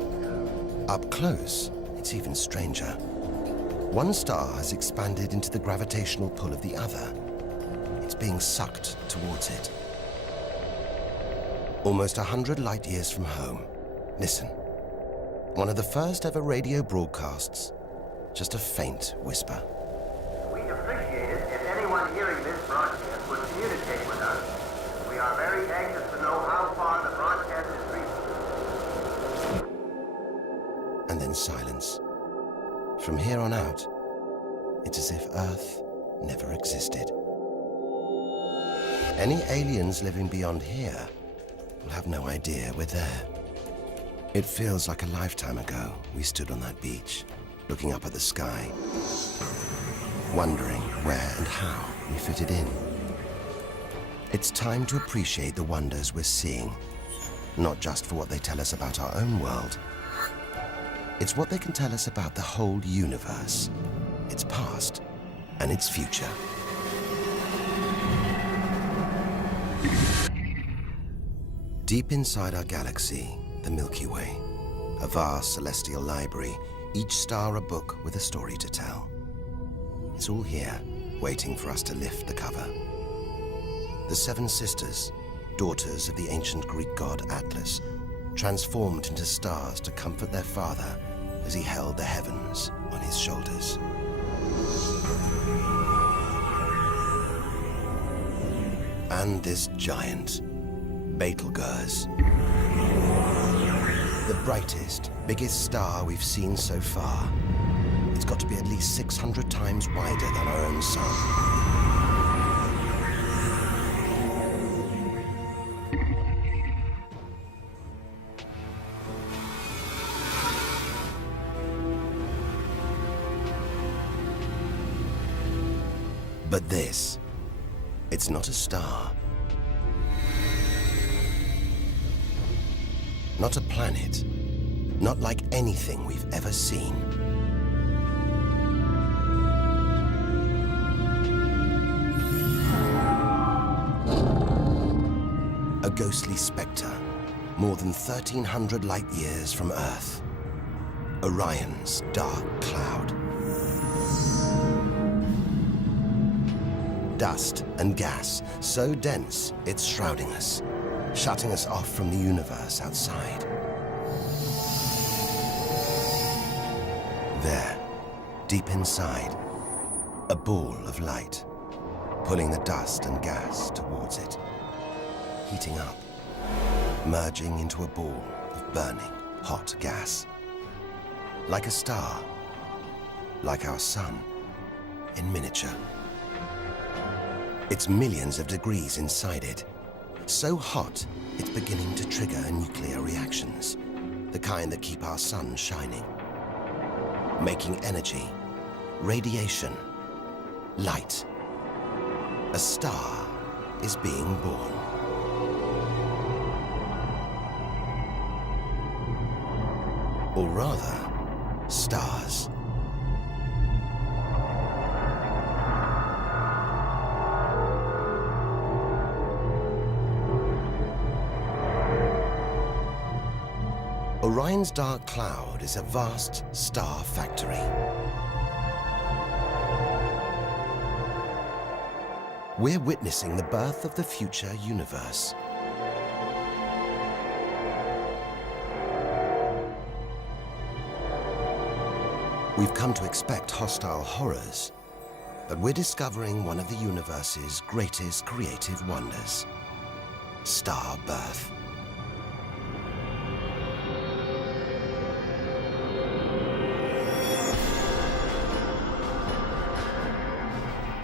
Up close, it's even stranger. One star has expanded into the gravitational pull of the other. It's being sucked towards it. Almost 100 light years from home. Listen. One of the first ever radio broadcasts. Just a faint whisper. We appreciate it if anyone hearing this broadcast would communicate with us. We are very anxious to know how far the broadcast is reaching. And then silence. From here on out, it's as if Earth never existed. Any aliens living beyond here will have no idea we're there. It feels like a lifetime ago we stood on that beach, looking up at the sky, wondering where and how we fitted in. It's time to appreciate the wonders we're seeing, not just for what they tell us about our own world. It's what they can tell us about the whole universe, its past and its future. Deep inside our galaxy, the Milky Way, a vast celestial library, each star a book with a story to tell. It's all here, waiting for us to lift the cover. The seven sisters, daughters of the ancient Greek god Atlas, transformed into stars to comfort their father as he held the heavens on his shoulders. And this giant, Betelgeuse, the brightest, biggest star we've seen so far. It's got to be at least 600 times wider than our own sun. But this, it's not a star. Not a planet. Not like anything we've ever seen. A ghostly spectre, more than 1,300 light years from Earth. Orion's dark cloud. Dust and gas, so dense it's shrouding us, shutting us off from the universe outside. There, deep inside, a ball of light, pulling the dust and gas towards it, heating up, merging into a ball of burning, hot gas. Like a star, like our sun, in miniature. It's millions of degrees inside it. So hot, it's beginning to trigger nuclear reactions, the kind that keep our sun shining. Making energy, radiation, light. A star is being born. Or rather, stars. Orion's dark cloud is a vast star factory. We're witnessing the birth of the future universe. We've come to expect hostile horrors, but we're discovering one of the universe's greatest creative wonders: star birth.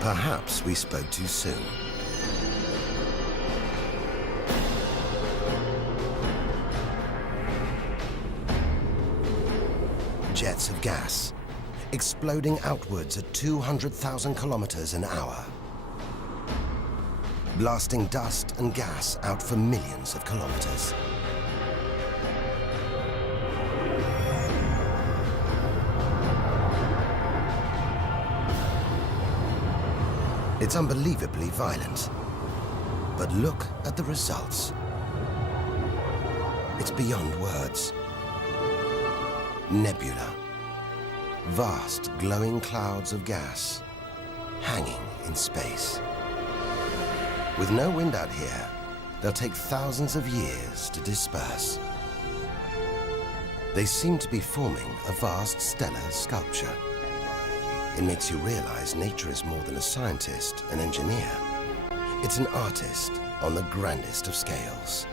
Perhaps we spoke too soon. Jets of gas, exploding outwards at 200,000 kilometers an hour, blasting dust and gas out for millions of kilometers. It's unbelievably violent, but look at the results. It's beyond words. Nebula. Vast glowing clouds of gas hanging in space. With no wind out here, they'll take thousands of years to disperse. They seem to be forming a vast stellar sculpture. It makes you realize nature is more than a scientist, an engineer. It's an artist on the grandest of scales.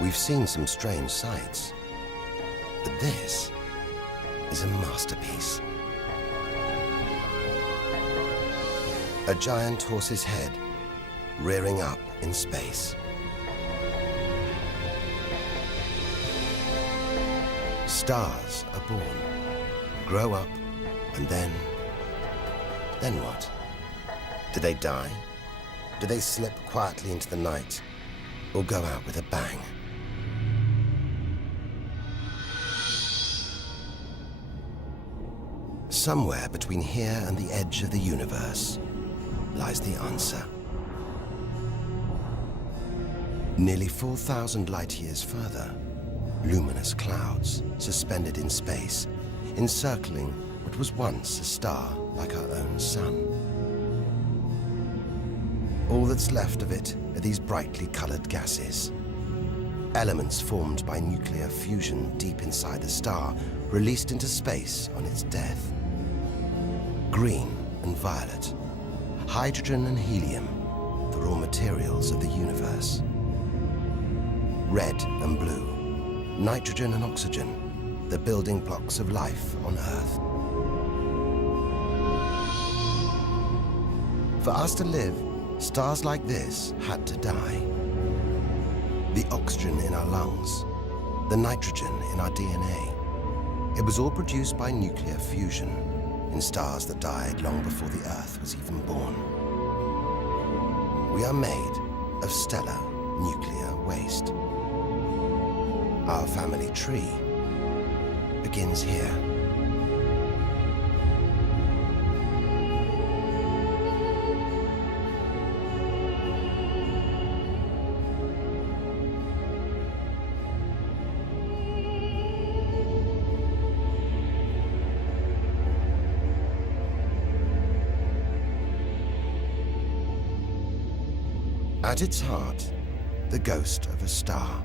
We've seen some strange sights, but this is a masterpiece. A giant horse's head rearing up in space. Stars are born, grow up, and then what? Do they die? Do they slip quietly into the night, or go out with a bang? Somewhere between here and the edge of the universe lies the answer. Nearly 4,000 light-years further, luminous clouds suspended in space, encircling what was once a star like our own sun. All that's left of it are these brightly colored gases. Elements formed by nuclear fusion deep inside the star, released into space on its death. Green and violet, hydrogen and helium, the raw materials of the universe. Red and blue, nitrogen and oxygen, the building blocks of life on Earth. For us to live, stars like this had to die. The oxygen in our lungs, the nitrogen in our DNA, it was all produced by nuclear fusion in stars that died long before the Earth was even born. We are made of stellar nuclear waste. Our family tree begins here. At its heart, the ghost of a star.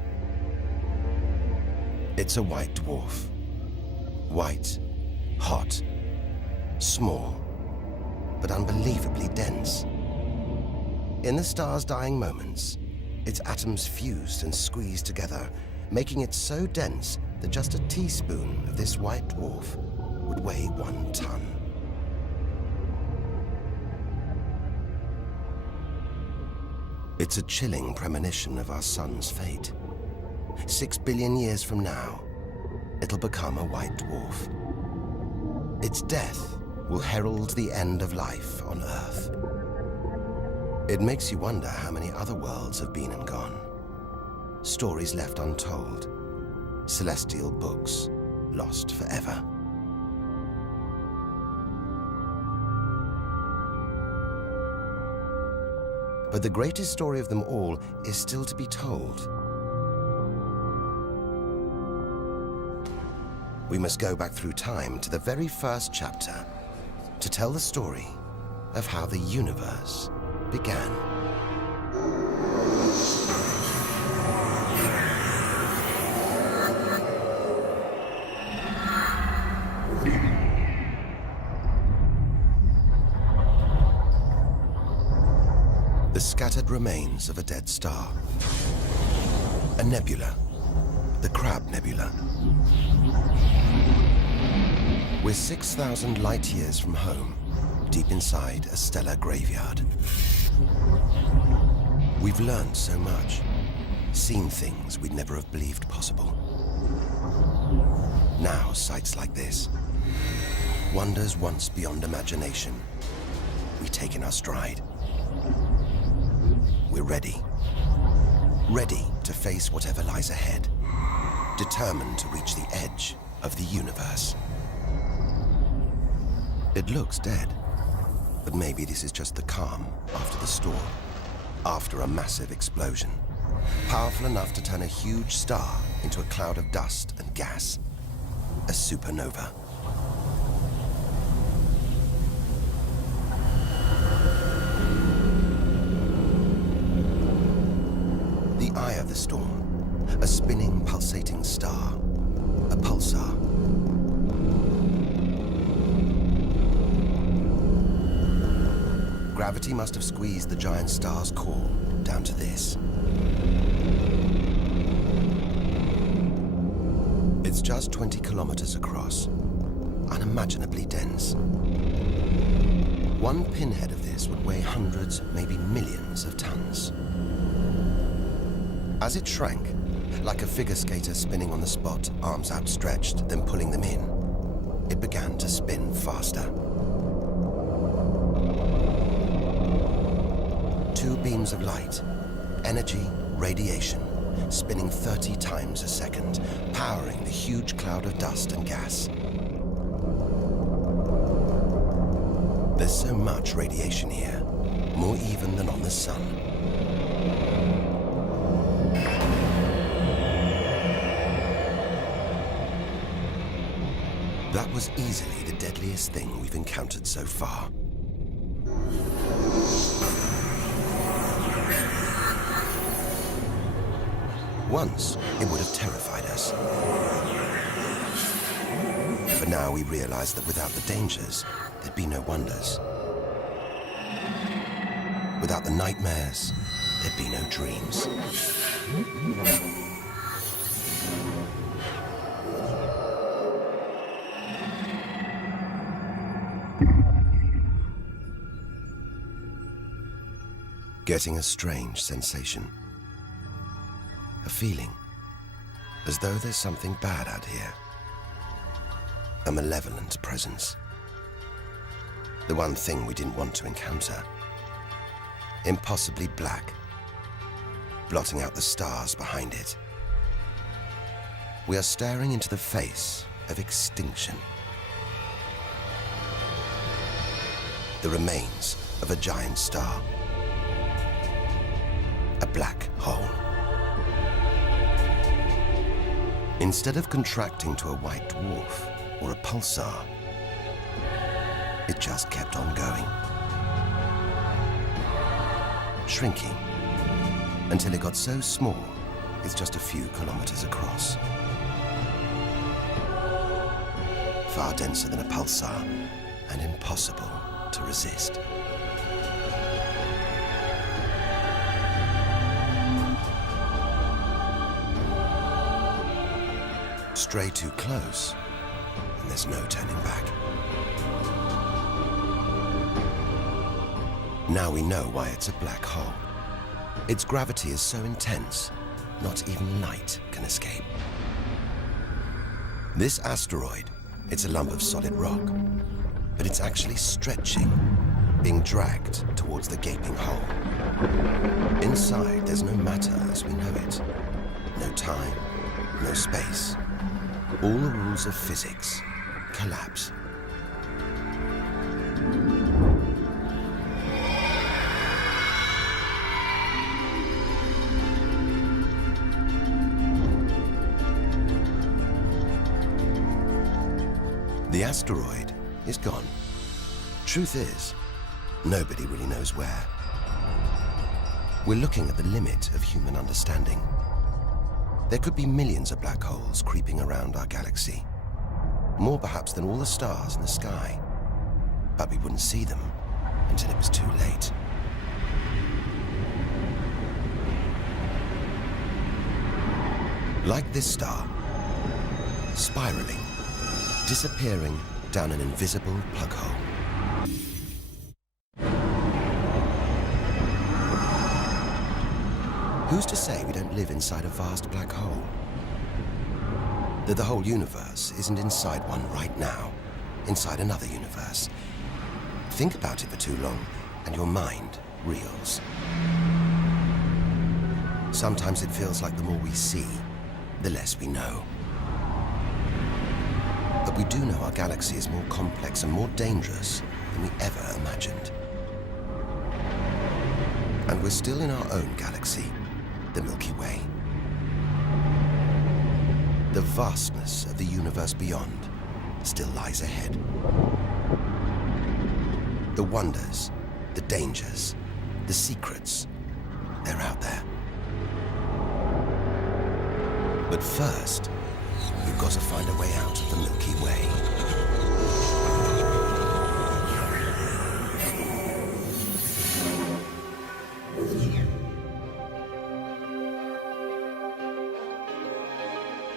It's a white dwarf. White, hot, small, but unbelievably dense. In the star's dying moments, its atoms fused and squeezed together, making it so dense that just a teaspoon of this white dwarf would weigh 1 ton. It's a chilling premonition of our sun's fate. 6 billion years from now, it'll become a white dwarf. Its death will herald the end of life on Earth. It makes you wonder how many other worlds have been and gone. Stories left untold. Celestial books lost forever. But the greatest story of them all is still to be told. we must go back through time to the very first chapter to tell the story of how the universe began. The scattered remains of a dead star. A nebula, the Crab Nebula. We're 6,000 light years from home, deep inside a stellar graveyard. We've learned so much, seen things we'd never have believed possible. Now, sights like this, wonders once beyond imagination, we take in our stride. We're ready. Ready to face whatever lies ahead. Determined to reach the edge of the universe. It looks dead, but maybe this is just the calm after the storm. After a massive explosion. Powerful enough to turn a huge star into a cloud of dust and gas. A supernova. The eye of the storm, a spinning, pulsating star, a pulsar. Gravity must have squeezed the giant star's core down to this. It's just 20 kilometers across, unimaginably dense. One pinhead of this would weigh hundreds, maybe millions of tons. As it shrank, like a figure skater spinning on the spot, arms outstretched, then pulling them in, it began to spin faster. Two beams of light, energy, radiation, spinning 30 times a second, powering the huge cloud of dust and gas. There's so much radiation here, more even than on the sun. That was easily the deadliest thing we've encountered so far. Once, it would have terrified us. But now we realize that without the dangers, there'd be no wonders. Without the nightmares, there'd be no dreams. Getting a strange sensation. A feeling, as though there's something bad out here. A malevolent presence. The one thing we didn't want to encounter. Impossibly black, blotting out the stars behind it. We are staring into the face of extinction. The remains of a giant star. A black hole. Instead of contracting to a white dwarf or a pulsar, it just kept on going. Shrinking until it got so small it's just a few kilometers across. Far denser than a pulsar and impossible to resist. Stray too close, and there's no turning back. Now we know why it's a black hole. Its gravity is so intense, not even light can escape. This asteroid, it's a lump of solid rock, but it's actually stretching, being dragged towards the gaping hole. Inside, there's no matter as we know it. No time, no space. All the rules of physics collapse. The asteroid is gone. Truth is, nobody really knows where. We're looking at the limit of human understanding. There could be millions of black holes creeping around our galaxy. More perhaps than all the stars in the sky. But we wouldn't see them until it was too late. Like this star, spiraling, disappearing down an invisible plug hole. Who's to say we don't live inside a vast black hole? That the whole universe isn't inside one right now, inside another universe. Think about it for too long, and your mind reels. Sometimes it feels like the more we see, the less we know. But we do know our galaxy is more complex and more dangerous than we ever imagined. And we're still in our own galaxy, the Milky Way. The vastness of the universe beyond still lies ahead. The wonders, the dangers, the secrets, they're out there. But first, we've got to find a way out of the Milky Way.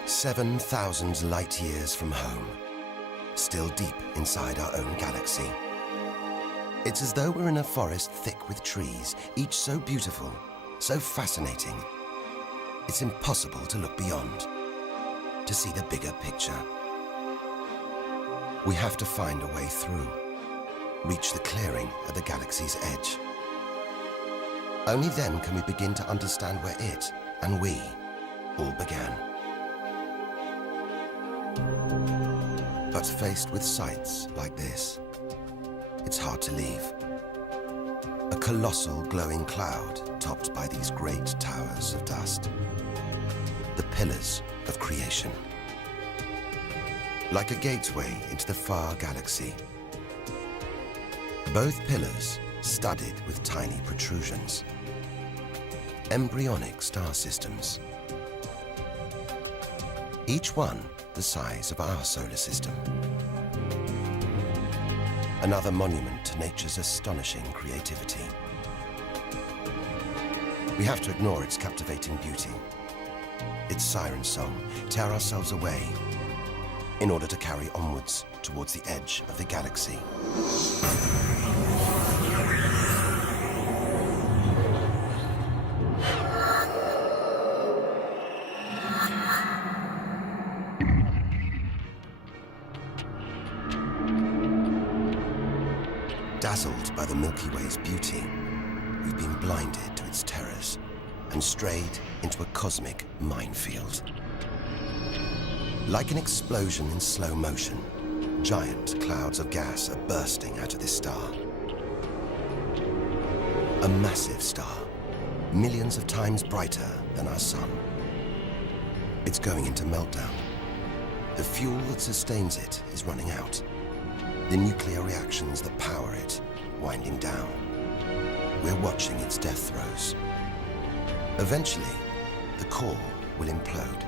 "7,000 light years from home, still deep inside our own galaxy. It's as though we're in a forest thick with trees, each so beautiful, so fascinating. It's impossible to look beyond, to see the bigger picture. We have to find a way through, reach the clearing at the galaxy's edge. Only then can we begin to understand where it and we all began. But faced with sights like this, it's hard to leave. A colossal glowing cloud topped by these great towers of dust. The pillars of creation. Like a gateway into the far galaxy. Both pillars studded with tiny protrusions. Embryonic star systems. Each one the size of our solar system. Another monument to nature's astonishing creativity. We have to ignore its captivating beauty, its siren song, tear ourselves away in order to carry onwards towards the edge of the galaxy. Dazzled by the Milky Way's beauty, we've been blinded to its terrors and strayed into a cosmic minefield. Like an explosion in slow motion, giant clouds of gas are bursting out of this star. A massive star, millions of times brighter than our sun. It's going into meltdown. The fuel that sustains it is running out. The nuclear reactions that power it winding down. We're watching its death throes. Eventually, the core will implode.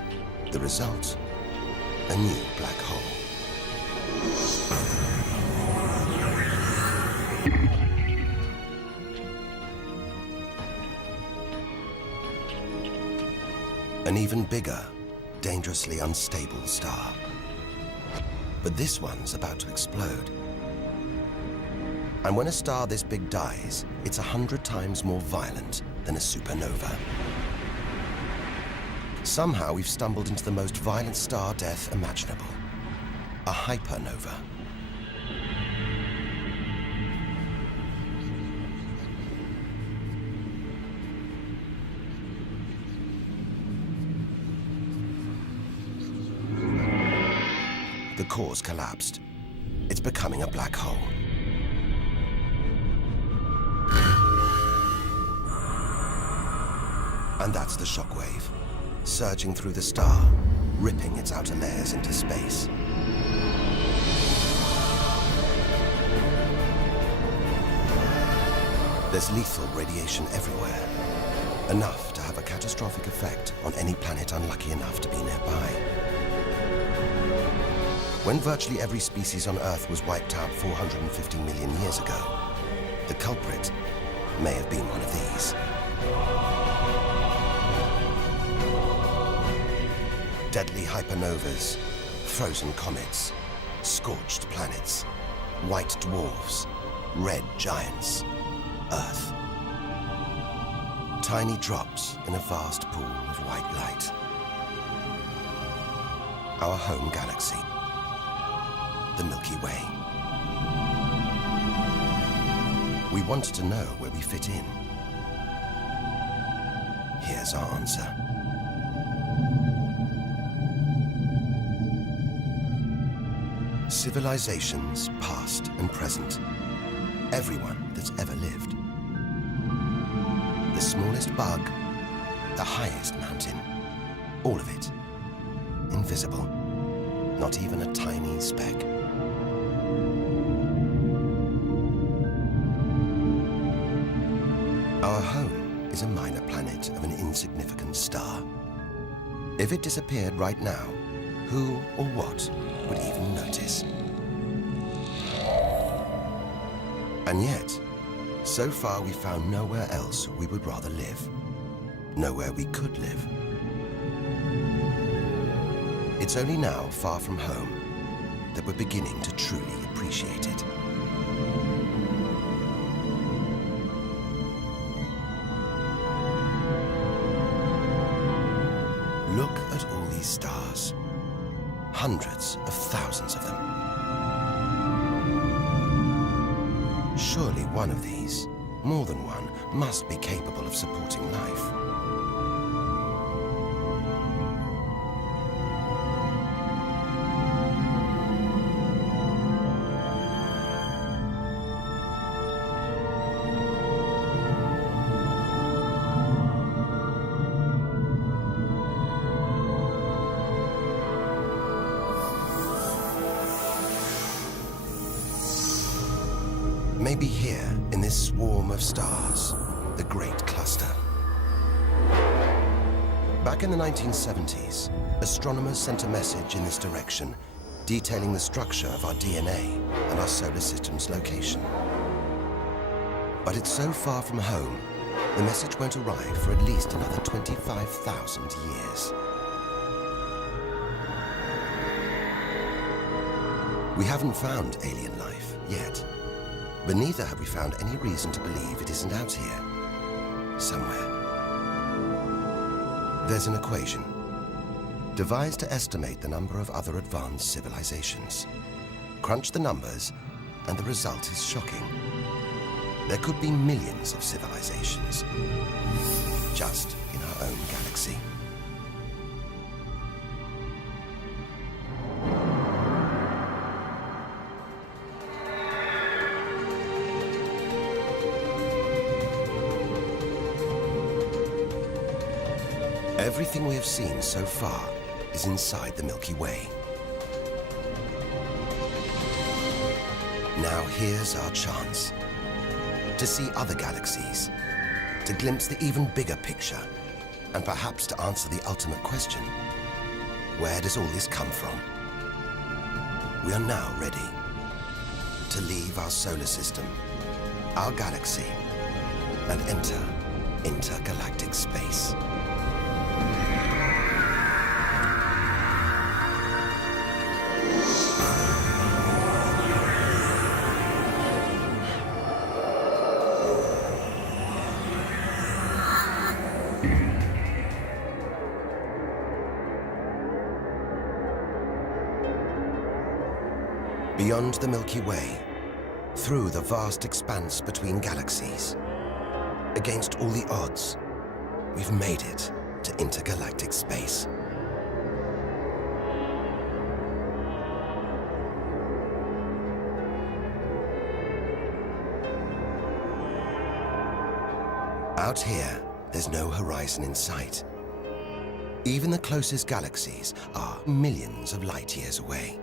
The result, a new black hole. An even bigger, dangerously unstable star. But this one's about to explode. And when a star this big dies, it's 100 times more violent than a supernova. Somehow we've stumbled into the most violent star death imaginable. A hypernova. The core's collapsed. It's becoming a black hole. And that's the shockwave, surging through the star, ripping its outer layers into space. There's lethal radiation everywhere, enough to have a catastrophic effect on any planet unlucky enough to be nearby. When virtually every species on Earth was wiped out 450 million years ago, the culprit may have been one of these. Deadly hypernovas, frozen comets, scorched planets, white dwarfs, red giants, Earth. Tiny drops in a vast pool of white light. Our home galaxy, the Milky Way. We want to know where we fit in. Here's our answer. Civilizations, past and present. Everyone that's ever lived. The smallest bug, the highest mountain. All of it. Invisible. Not even a tiny speck. Our home is a minor planet of an insignificant star. If it disappeared right now, who or what would even notice? And yet, so far we found nowhere else we would rather live. Nowhere we could live. It's only now, far from home, that we're beginning to truly appreciate it. Look at all these stars. Hundreds of thousands of them. Surely one of these, more than one, must be capable of supporting life. Maybe here, in this swarm of stars, the Great Cluster. Back in the 1970s, astronomers sent a message in this direction, detailing the structure of our DNA and our solar system's location. But it's so far from home, the message won't arrive for at least another 25,000 years. We haven't found alien life yet. But neither have we found any reason to believe it isn't out here, somewhere. There's an equation, devised to estimate the number of other advanced civilizations. Crunch the numbers, and the result is shocking. There could be millions of civilizations, just in our own galaxy. Everything we have seen so far is inside the Milky Way. Now here's our chance to see other galaxies, to glimpse the even bigger picture, and perhaps to answer the ultimate question: where does all this come from? We are now ready to leave our solar system, our galaxy, and enter intergalactic space. Beyond the Milky Way, through the vast expanse between galaxies, against all the odds, we've made it to intergalactic space. Out here, there's no horizon in sight. Even the closest galaxies are millions of light years away.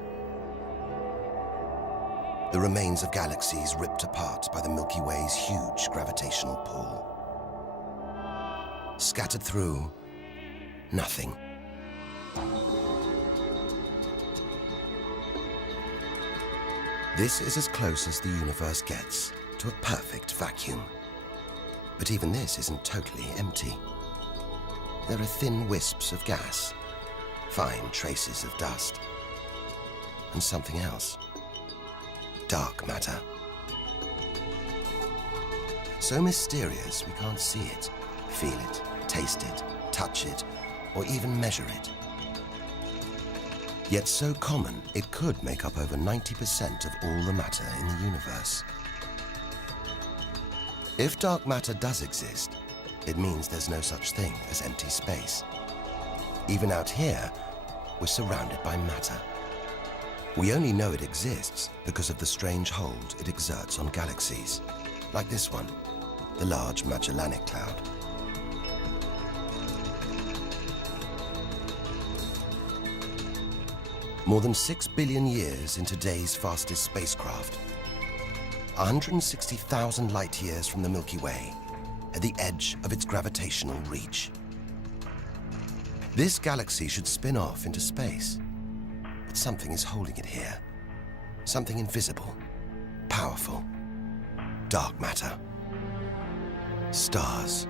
the remains of galaxies ripped apart by the Milky Way's huge gravitational pull. Scattered through, nothing. This is as close as the universe gets to a perfect vacuum. But even this isn't totally empty. There are thin wisps of gas, fine traces of dust, and something else. Dark matter. So mysterious we can't see it, feel it, taste it, touch it, or even measure it. Yet so common, it could make up over 90% of all the matter in the universe. If dark matter does exist, it means there's no such thing as empty space. Even out here, we're surrounded by matter. We only know it exists because of the strange hold it exerts on galaxies, like this one, the Large Magellanic Cloud. More than 6 billion years in today's fastest spacecraft, 160,000 light years from the Milky Way, at the edge of its gravitational reach. This galaxy should spin off into space, but something is holding it here. Something invisible, powerful, dark matter. Stars,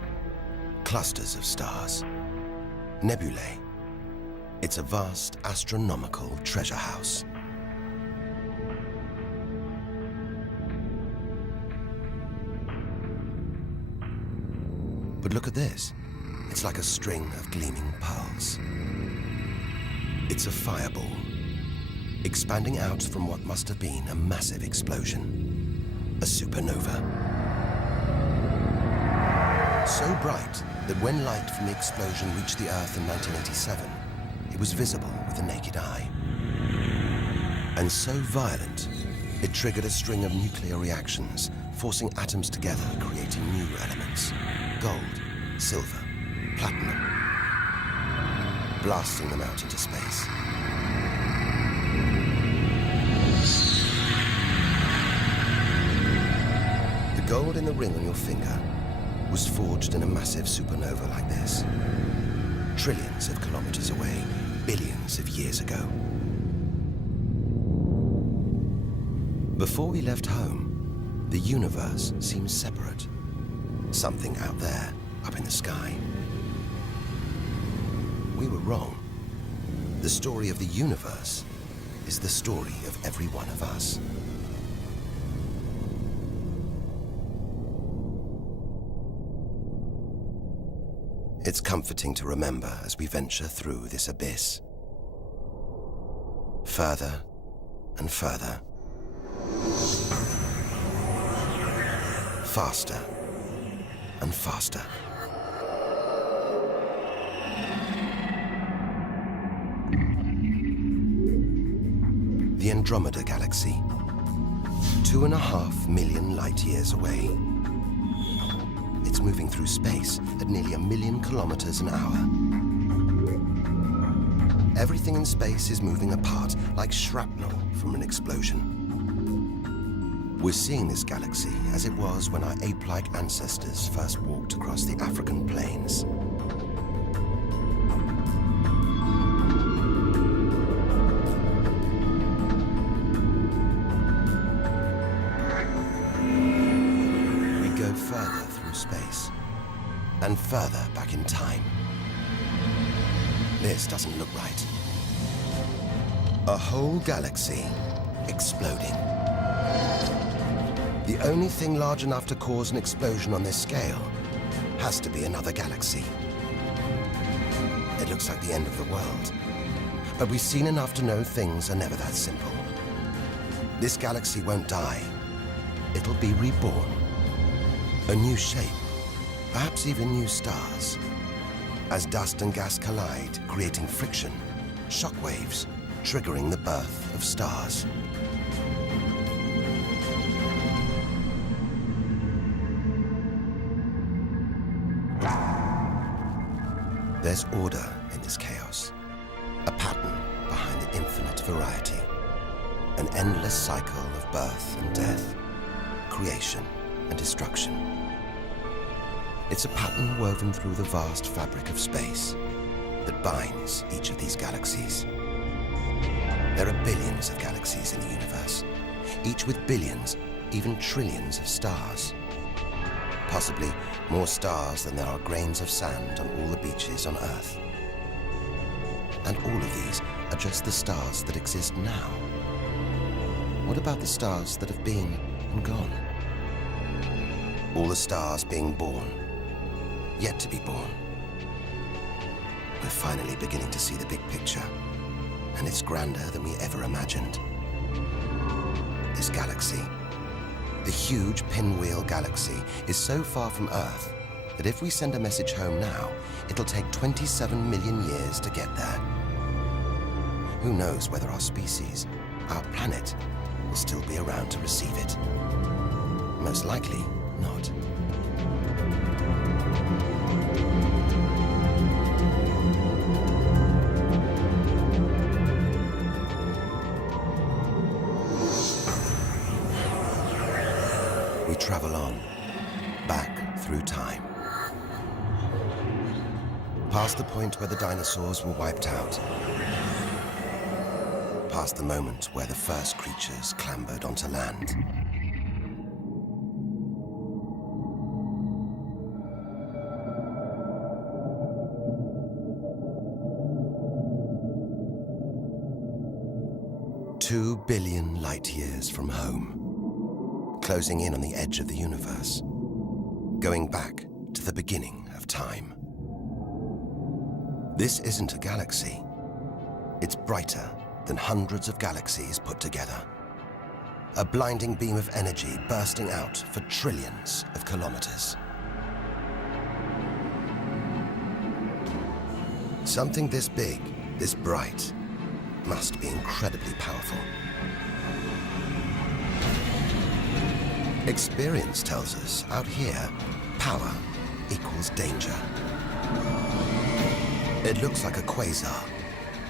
clusters of stars, nebulae. It's a vast astronomical treasure house. But look at this. It's like a string of gleaming pearls. It's a fireball, expanding out from what must have been a massive explosion, a supernova. So bright that when light from the explosion reached the Earth in 1987, it was visible with the naked eye. And so violent, it triggered a string of nuclear reactions, forcing atoms together, creating new elements. Gold, silver, platinum, blasting them out into space. The gold in the ring on your finger was forged in a massive supernova like this, trillions of kilometers away, billions of years ago. Before we left home, the universe seems separate. Something out there, up in the sky. We were wrong. The story of the universe is the story of every one of us. It's comforting to remember as we venture through this abyss. Further and further. Faster and faster. The Andromeda Galaxy, 2.5 million light years away. It's moving through space at nearly 1 million kilometers an hour. Everything in space is moving apart like shrapnel from an explosion. We're seeing this galaxy as it was when our ape-like ancestors first walked across the African plains. We go further through space and further back in time. This doesn't look right. A whole galaxy exploding. The only thing large enough to cause an explosion on this scale has to be another galaxy. It looks like the end of the world, but we've seen enough to know things are never that simple. This galaxy won't die. It'll be reborn. A new shape, perhaps even new stars. As dust and gas collide, creating friction, shockwaves, triggering the birth of stars. There's order in this chaos, a pattern behind the infinite variety. an endless cycle of birth and death, creation and destruction. It's a pattern woven through the vast fabric of space that binds each of these galaxies. There are billions of galaxies in the universe, each with billions, even trillions of stars. Possibly more stars than there are grains of sand on all the beaches on Earth. And all of these are just the stars that exist now. What about the stars that have been and gone? All the stars being born, yet to be born. We're finally beginning to see the big picture, and it's grander than we ever imagined. This galaxy, the huge Pinwheel Galaxy, is so far from Earth that if we send a message home now, it'll take 27 million years to get there. Who knows whether our species, our planet, will still be around to receive it? Most likely not. We travel on, back through time. Past the point where the dinosaurs were wiped out. Past the moment where the first creatures clambered onto land. "2 billion light years from home, closing in on the edge of the universe, going back to the beginning of time." This isn't a galaxy. It's brighter than hundreds of galaxies put together. A blinding beam of energy bursting out for trillions of kilometers. Something this big, this bright, must be incredibly powerful. Experience tells us out here, power equals danger. It looks like a quasar,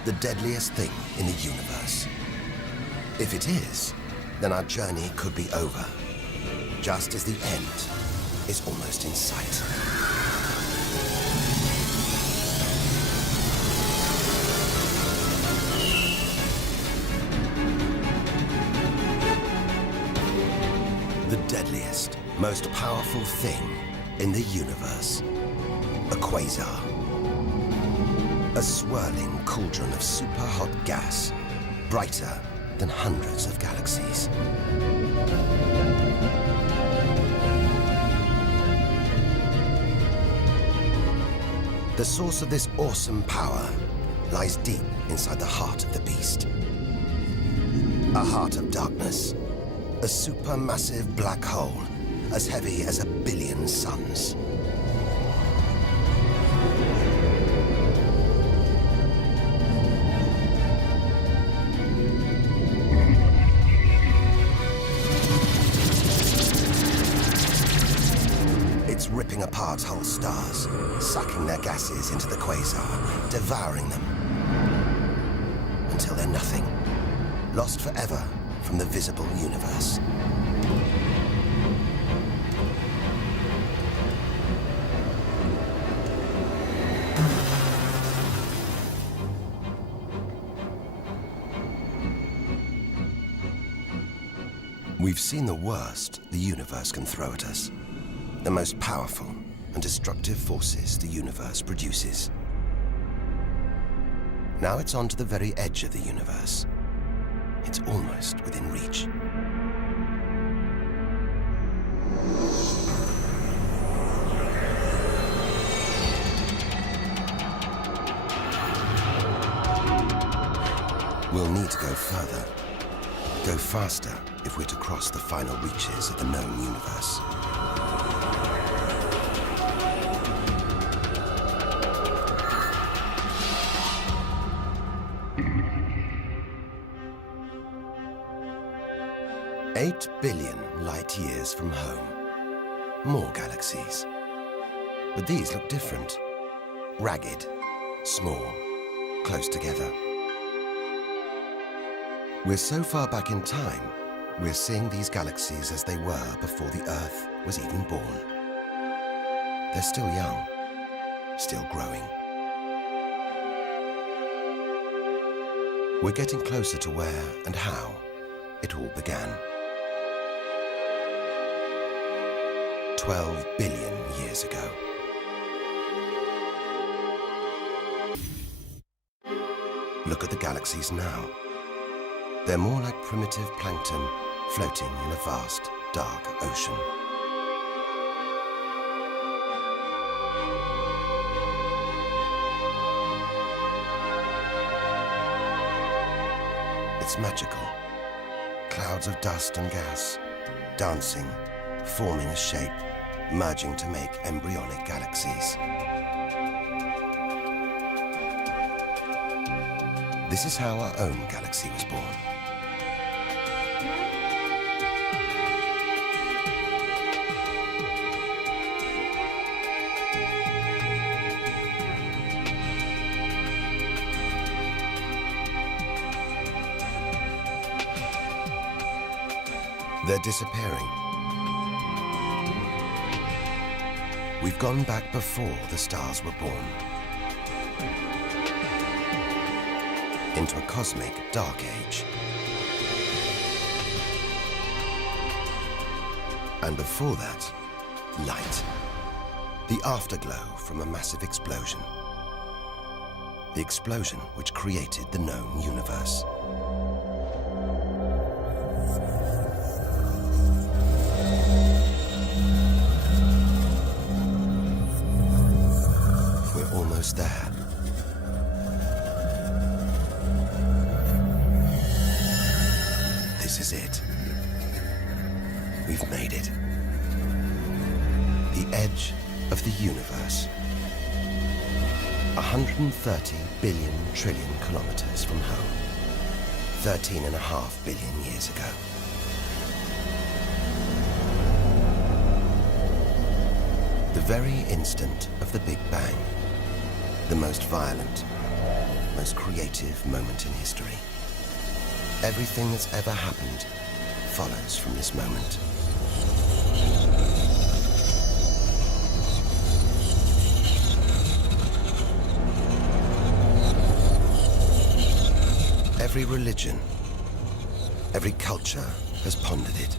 the deadliest thing in the universe. If it is, then our journey could be over, just as the end is almost in sight. The deadliest, most powerful thing in the universe. A quasar. A swirling cauldron of super-hot gas, brighter than hundreds of galaxies. The source of this awesome power lies deep inside the heart of the beast. A heart of darkness, a supermassive black hole as heavy as 1 billion suns. It's ripping apart whole stars, sucking their gases into the quasar, devouring them, until they're nothing, lost forever from the visible universe. We've seen the worst the universe can throw at us, the most powerful and destructive forces the universe produces. Now it's on to the very edge of the universe. It's almost within reach. We'll need to go further, go faster if we're to cross the final reaches of the known universe. "8 billion light years from home. More galaxies. But these look different. Ragged, small, close together. We're so far back in time, we're seeing these galaxies as they were before the Earth was even born. They're still young, still growing. We're getting closer to where and how it all began. 12 billion years ago. Look at the galaxies now. They're more like primitive plankton floating in a vast, dark ocean. It's magical. Clouds of dust and gas, dancing, forming a shape, merging to make embryonic galaxies. This is how our own galaxy was born. They're disappearing. We've gone back before the stars were born. Into a cosmic dark age. And before that, light. The afterglow from a massive explosion. The explosion which created the known universe. We're almost there. This is it. We've made it. The edge of the universe. 130 billion trillion kilometers from home. 13.5 billion years ago. The very instant of the Big Bang. The most violent, most creative moment in history. Everything that's ever happened follows from this moment. Every religion, every culture has pondered it.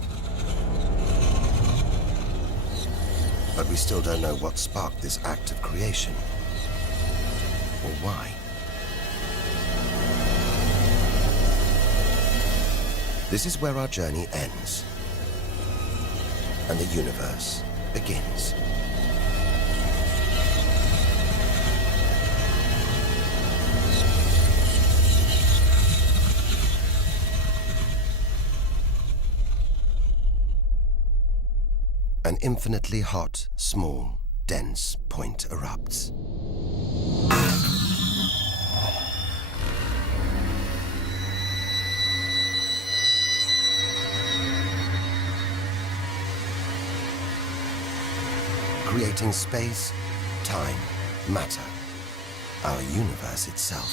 But we still don't know what sparked this act of creation, or why. This is where our journey ends, and the universe begins. An infinitely hot, small, dense point erupts. Creating space, time, matter, our universe itself.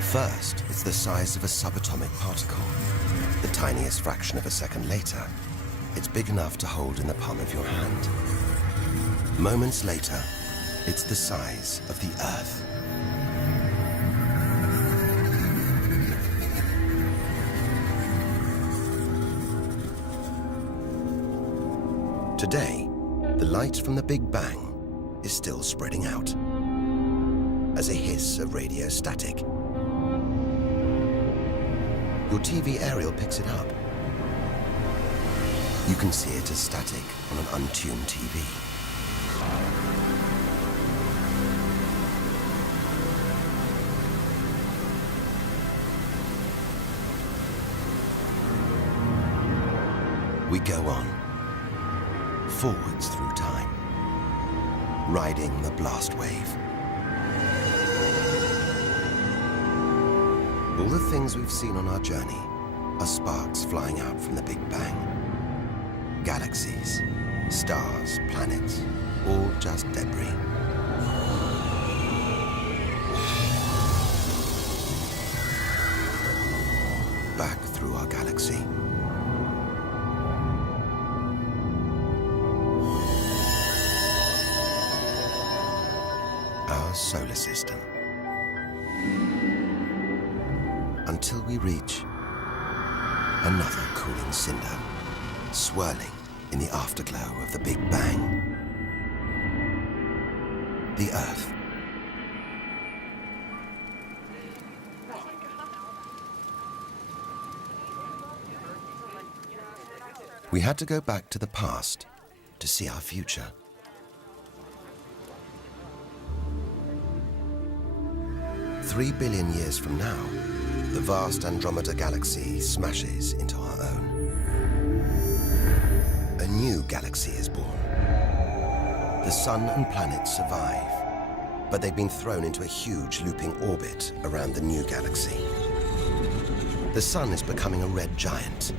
First, it's the size of a subatomic particle. The tiniest fraction of a second later, it's big enough to hold in the palm of your hand. Moments later, it's the size of the Earth. Today, the light from the Big Bang is still spreading out as a hiss of radio static. Your TV aerial picks it up. You can see it as static on an untuned TV. We go on, forwards through time, riding the blast wave. All the things we've seen on our journey are sparks flying out from the Big Bang. Galaxies, stars, planets, all just debris. back through our galaxy. Our solar system. Until we reach another cooling cinder, swirling in the afterglow of the Big Bang. The Earth. We had to go back to the past to see our future. Three billion years from now, the vast Andromeda galaxy smashes into our own. A new galaxy is born. The sun and planets survive, but they've been thrown into a huge looping orbit around the new galaxy. The sun is becoming a red giant,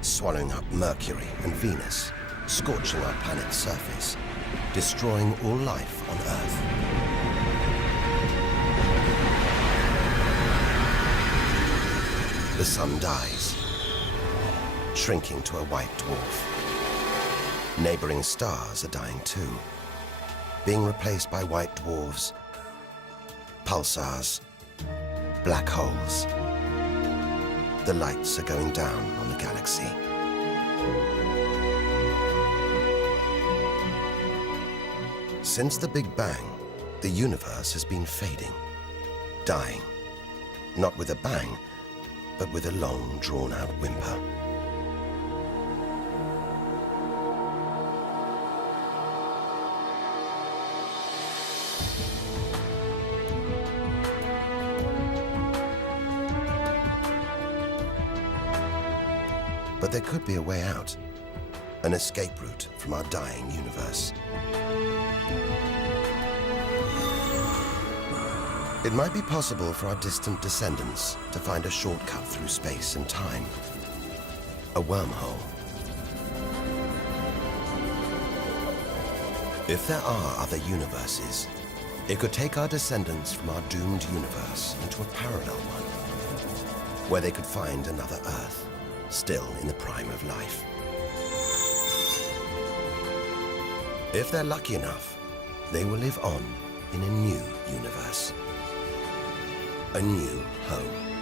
swallowing up Mercury and Venus, scorching our planet's surface, destroying all life on Earth. The sun dies, shrinking to a white dwarf. Neighboring stars are dying too, being replaced by white dwarfs, pulsars, black holes. The lights are going down on the galaxy. Since the Big Bang, the universe has been fading, dying, not with a bang, but with a long, drawn-out whimper. But there could be a way out, an escape route from our dying universe. It might be possible for our distant descendants to find a shortcut through space and time, a wormhole. If there are other universes, it could take our descendants from our doomed universe into a parallel one, where they could find another Earth, still in the prime of life. If they're lucky enough, they will live on in a new universe. A new home.